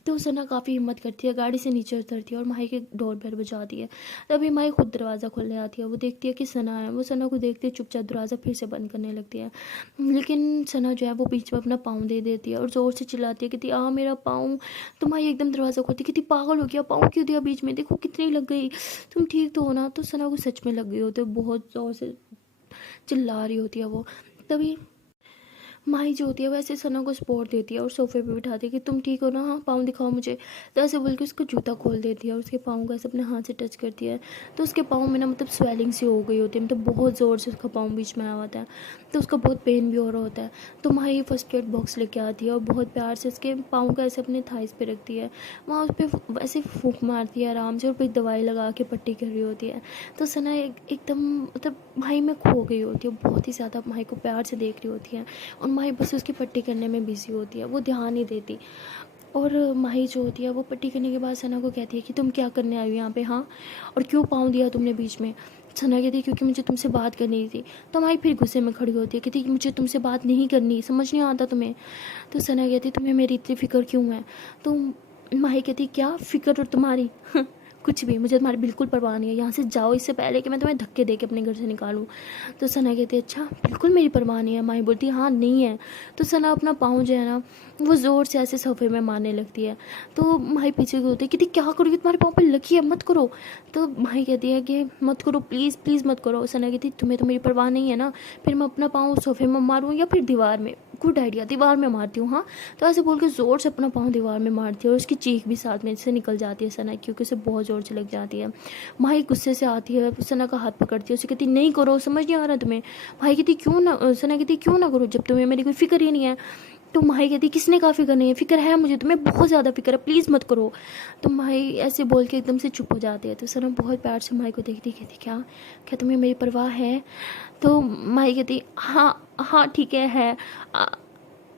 तो सना काफ़ी हिम्मत करती है, गाड़ी से नीचे उतरती है और माई के डोर बेल बजाती है। तभी माई खुद दरवाज़ा खोलने आती है, वो देखती है कि सना है। वो सना को देखती है, चुपचाप दरवाज़ा फिर से बंद करने लगती है, लेकिन सना जो है वो बीच में अपना पाँव दे देती है और ज़ोर से चिल्लाती है कि आ मेरा पाँव। तो माई एकदम दरवाज़ा खोलती है कि पागल हो गया, पाँव क्यों दिया बीच में, देखो कितनी लग गई, तुम ठीक तो हो ना। तो सना को सच में लग गई होती है, बहुत ज़ोर से चिल्ला रही होती है वो। तभी माही जो होती है वैसे सना को सपोर्ट देती है और सोफे पे बिठाती है कि तुम ठीक हो ना, हाँ पाँव दिखाओ मुझे। तो ऐसे बोल के उसका जूता खोल देती है और उसके पाँव को ऐसे अपने हाथ से टच करती है। तो उसके पाँव में ना मतलब स्वेलिंग सी हो गई होती है, मतलब बहुत ज़ोर से उसका पाँव बीच में आया होता है, तो उसका बहुत पेन भी हो रहा होता है। तो माही फर्स्ट एड बॉक्स लेके आती है और बहुत प्यार से उसके पाँव को ऐसे अपने थाइस पे रखती है, वहाँ उस पर वैसे फूंक मारती है आराम से और फिर दवाई लगा के पट्टी कर रही होती है। तो सना एकदम मतलब माही में खो गई होती है, बहुत ही ज़्यादा माही को प्यार से देख रही होती है और माही बस उसकी पट्टी करने में बिजी होती है, वो ध्यान नहीं देती। और माही जो होती है वो पट्टी करने के बाद सना को कहती है कि तुम क्या करने आई हो यहाँ पे, हाँ, और क्यों पाँव दिया तुमने बीच में। सना कहती है क्योंकि मुझे तुमसे बात करनी थी। तो माही फिर गुस्से में खड़ी होती है, कहती है कि मुझे तुमसे बात नहीं करनी, समझ नहीं आता तुम्हें। तो सना कहती है तुम्हें मेरी इतनी फ़िक्र क्यों है। तो माही कहती क्या फ़िक्र और तुम्हारी कुछ भी, मुझे तुम्हारी बिल्कुल परवाह नहीं है, यहाँ से जाओ इससे पहले कि मैं तुम्हें धक्के दे के अपने घर से निकालूं। तो सना कहती है अच्छा बिल्कुल मेरी परवाह नहीं है। माही बोलती है हाँ नहीं है। तो सना अपना पाँव जो है ना वो ज़ोर से ऐसे सोफे में मारने लगती है। तो माही पीछे की होती है, कहती क्या करोगी, तुम्हारे पाँव पर लगी है, मत करो। तो माही कहती है कि मत करो प्लीज़ प्लीज़ मत करो। सना कहती तुम्हें तो मेरी परवाह नहीं है ना, फिर मैं अपना पाँव सोफे में मारूँ या फिर दीवार में, गुड आइडिया, दीवार में मारती हूँ, हाँ। तो ऐसे बोल के ज़ोर से अपना पाँव दीवार में मारती है और उसकी चीख भी साथ में से निकल जाती है सना, क्योंकि उसे बहुत ज़ोर से लग जाती है। माही गुस्से से आती है, सना का हाथ पकड़ती है, उसे कहती नहीं करो, समझ नहीं आ रहा तुम्हें। माही कहती क्यों ना, सना कहती क्यों ना करो जब तुम्हें मेरी कोई फिक्र ही नहीं है। तो माही कहती किसने कहा फिक्र नहीं है, फिक्र है मुझे, तुम्हें बहुत ज़्यादा फिक्र है, प्लीज़ मत करो। तो माही ऐसे बोल के एकदम से चुप हो जाती है। तो सना बहुत प्यार से माही को देखती, कहती क्या क्या तुम्हें मेरी परवाह है। तो माही कहती हाँ हाँ ठीक है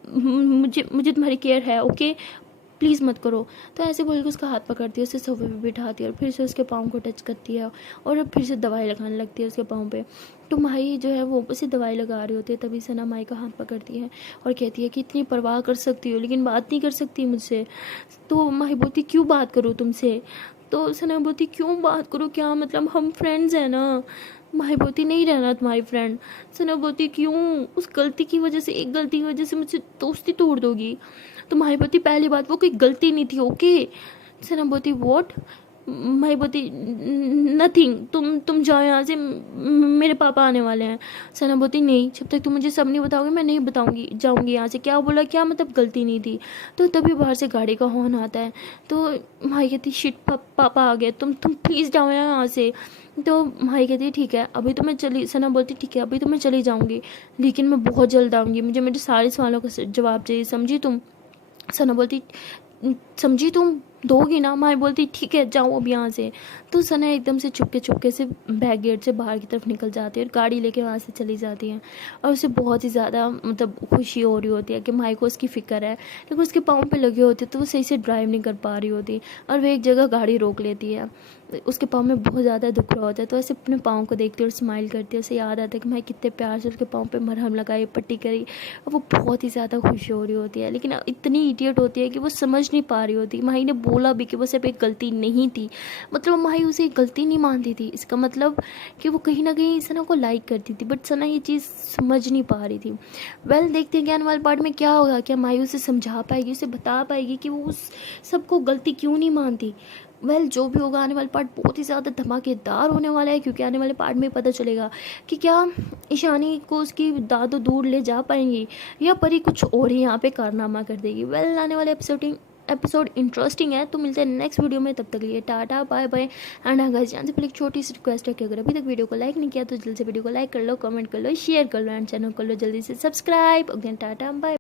मुझे मुझे तुम्हारी केयर है, ओके प्लीज़ मत करो। तो ऐसे बोल के उसका हाथ पकड़ती है, उसे सोफे पे बिठाती है और फिर से उसके पाँव को टच करती है और फिर से दवाई लगाने लगती है उसके पाँव पे। तो माही जो है वो उसे दवाई लगा रही होती है, तभी सना माही का हाथ पकड़ती है और कहती है कि इतनी परवाह कर सकती हो लेकिन बात नहीं कर सकती मुझसे। तो माही बोलती क्यों बात करूँ तुमसे। तो सना बोलती क्यों बात करूँ, क्या मतलब, हम फ्रेंड्स हैं ना। माही बोलती नहीं रहना तुम्हारी फ्रेंड। सना बोलती क्यों, उस गलती की वजह से, एक गलती की वजह से मुझसे दोस्ती तोड़ दोगी। तो माही बोलती पहली बात वो कोई गलती नहीं थी, ओके। सना बोलती व्हाट। माही बोलती नथिंग, तुम जाओ यहाँ से, मेरे पापा आने वाले हैं। सना बोलती नहीं, जब तक तुम मुझे सब नहीं बताओगे मैं नहीं बताऊंगी, जाऊंगी यहाँ से। क्या बोला, क्या मतलब गलती नहीं थी। तो तभी बाहर से गाड़ी का हॉर्न आता है। तो माही कहती शिट, पापा आ गए, तुम प्लीज़ जाओ यहाँ से। तो माही कहती ठीक है अभी तो मैं चली, सना बोलती ठीक है अभी तो मैं चली जाऊंगी लेकिन मैं बहुत जल्द आऊंगी, मुझे मेरे सारे सवालों का जवाब चाहिए, समझी तुम। सना बोलती समझी तुम, दोगी ना। माँ बोलती ठीक है जाओ अब यहाँ से। तो सना एकदम से चुपके से बैक गेट से बाहर की तरफ निकल जाती है और गाड़ी लेके वहाँ से चली जाती है। और उसे बहुत ही ज़्यादा मतलब खुशी हो रही होती है कि माई को उसकी फ़िक्र है, लेकिन उसके पाँव पे लगे होते तो वो सही से ड्राइव नहीं कर पा रही होती और वो एक जगह गाड़ी रोक लेती है। उसके पाँव में बहुत ज़्यादा दुख रहा होता है, तो ऐसे अपने पाँव को देखती है और स्माइल करती है। उसे याद आता है कि मैं कितने प्यार से उसके पाँव पे मरहम लगाई, पट्टी करी, और वो बहुत ही ज़्यादा खुश हो रही होती है। लेकिन इतनी इडियट होती है कि वो समझ नहीं पा रही होती। माही ने बोला भी कि वो सिर्फ एक गलती नहीं थी, मतलब माही उसे एक गलती नहीं मानती थी, इसका मतलब कि वो कहीं ना कहीं सना को लाइक करती थी, बट सना ये चीज़ समझ नहीं पा रही थी। देखते हैं कि आने वाले पार्ट में क्या होगा, क्या माही उसे समझा पाएगी, उसे बता पाएगी कि वो उस सबको गलती क्यों नहीं मानती। जो भी होगा, आने वाले पार्ट बहुत ही ज़्यादा धमाकेदार होने वाला है, क्योंकि आने वाले पार्ट में पता चलेगा कि क्या ईशानी को उसकी दादू दूर ले जा पाएंगी या परी कुछ और ही यहाँ पे कारनामा कर देगी। आने वाले एपिसोड इंटरेस्टिंग है। तो मिलते हैं नेक्स्ट वीडियो में, तब तक के लिए टाटा बाय बाय। एंड अगर जान से पहले एक छोटी सी रिक्वेस्ट है कि अगर अभी तक वीडियो को लाइक नहीं किया तो जल्दी से वीडियो को लाइक कर लो, कमेंट कर लो, शेयर कर लो एंड चैनल कर लो जल्दी से सब्सक्राइब। Again tata bye.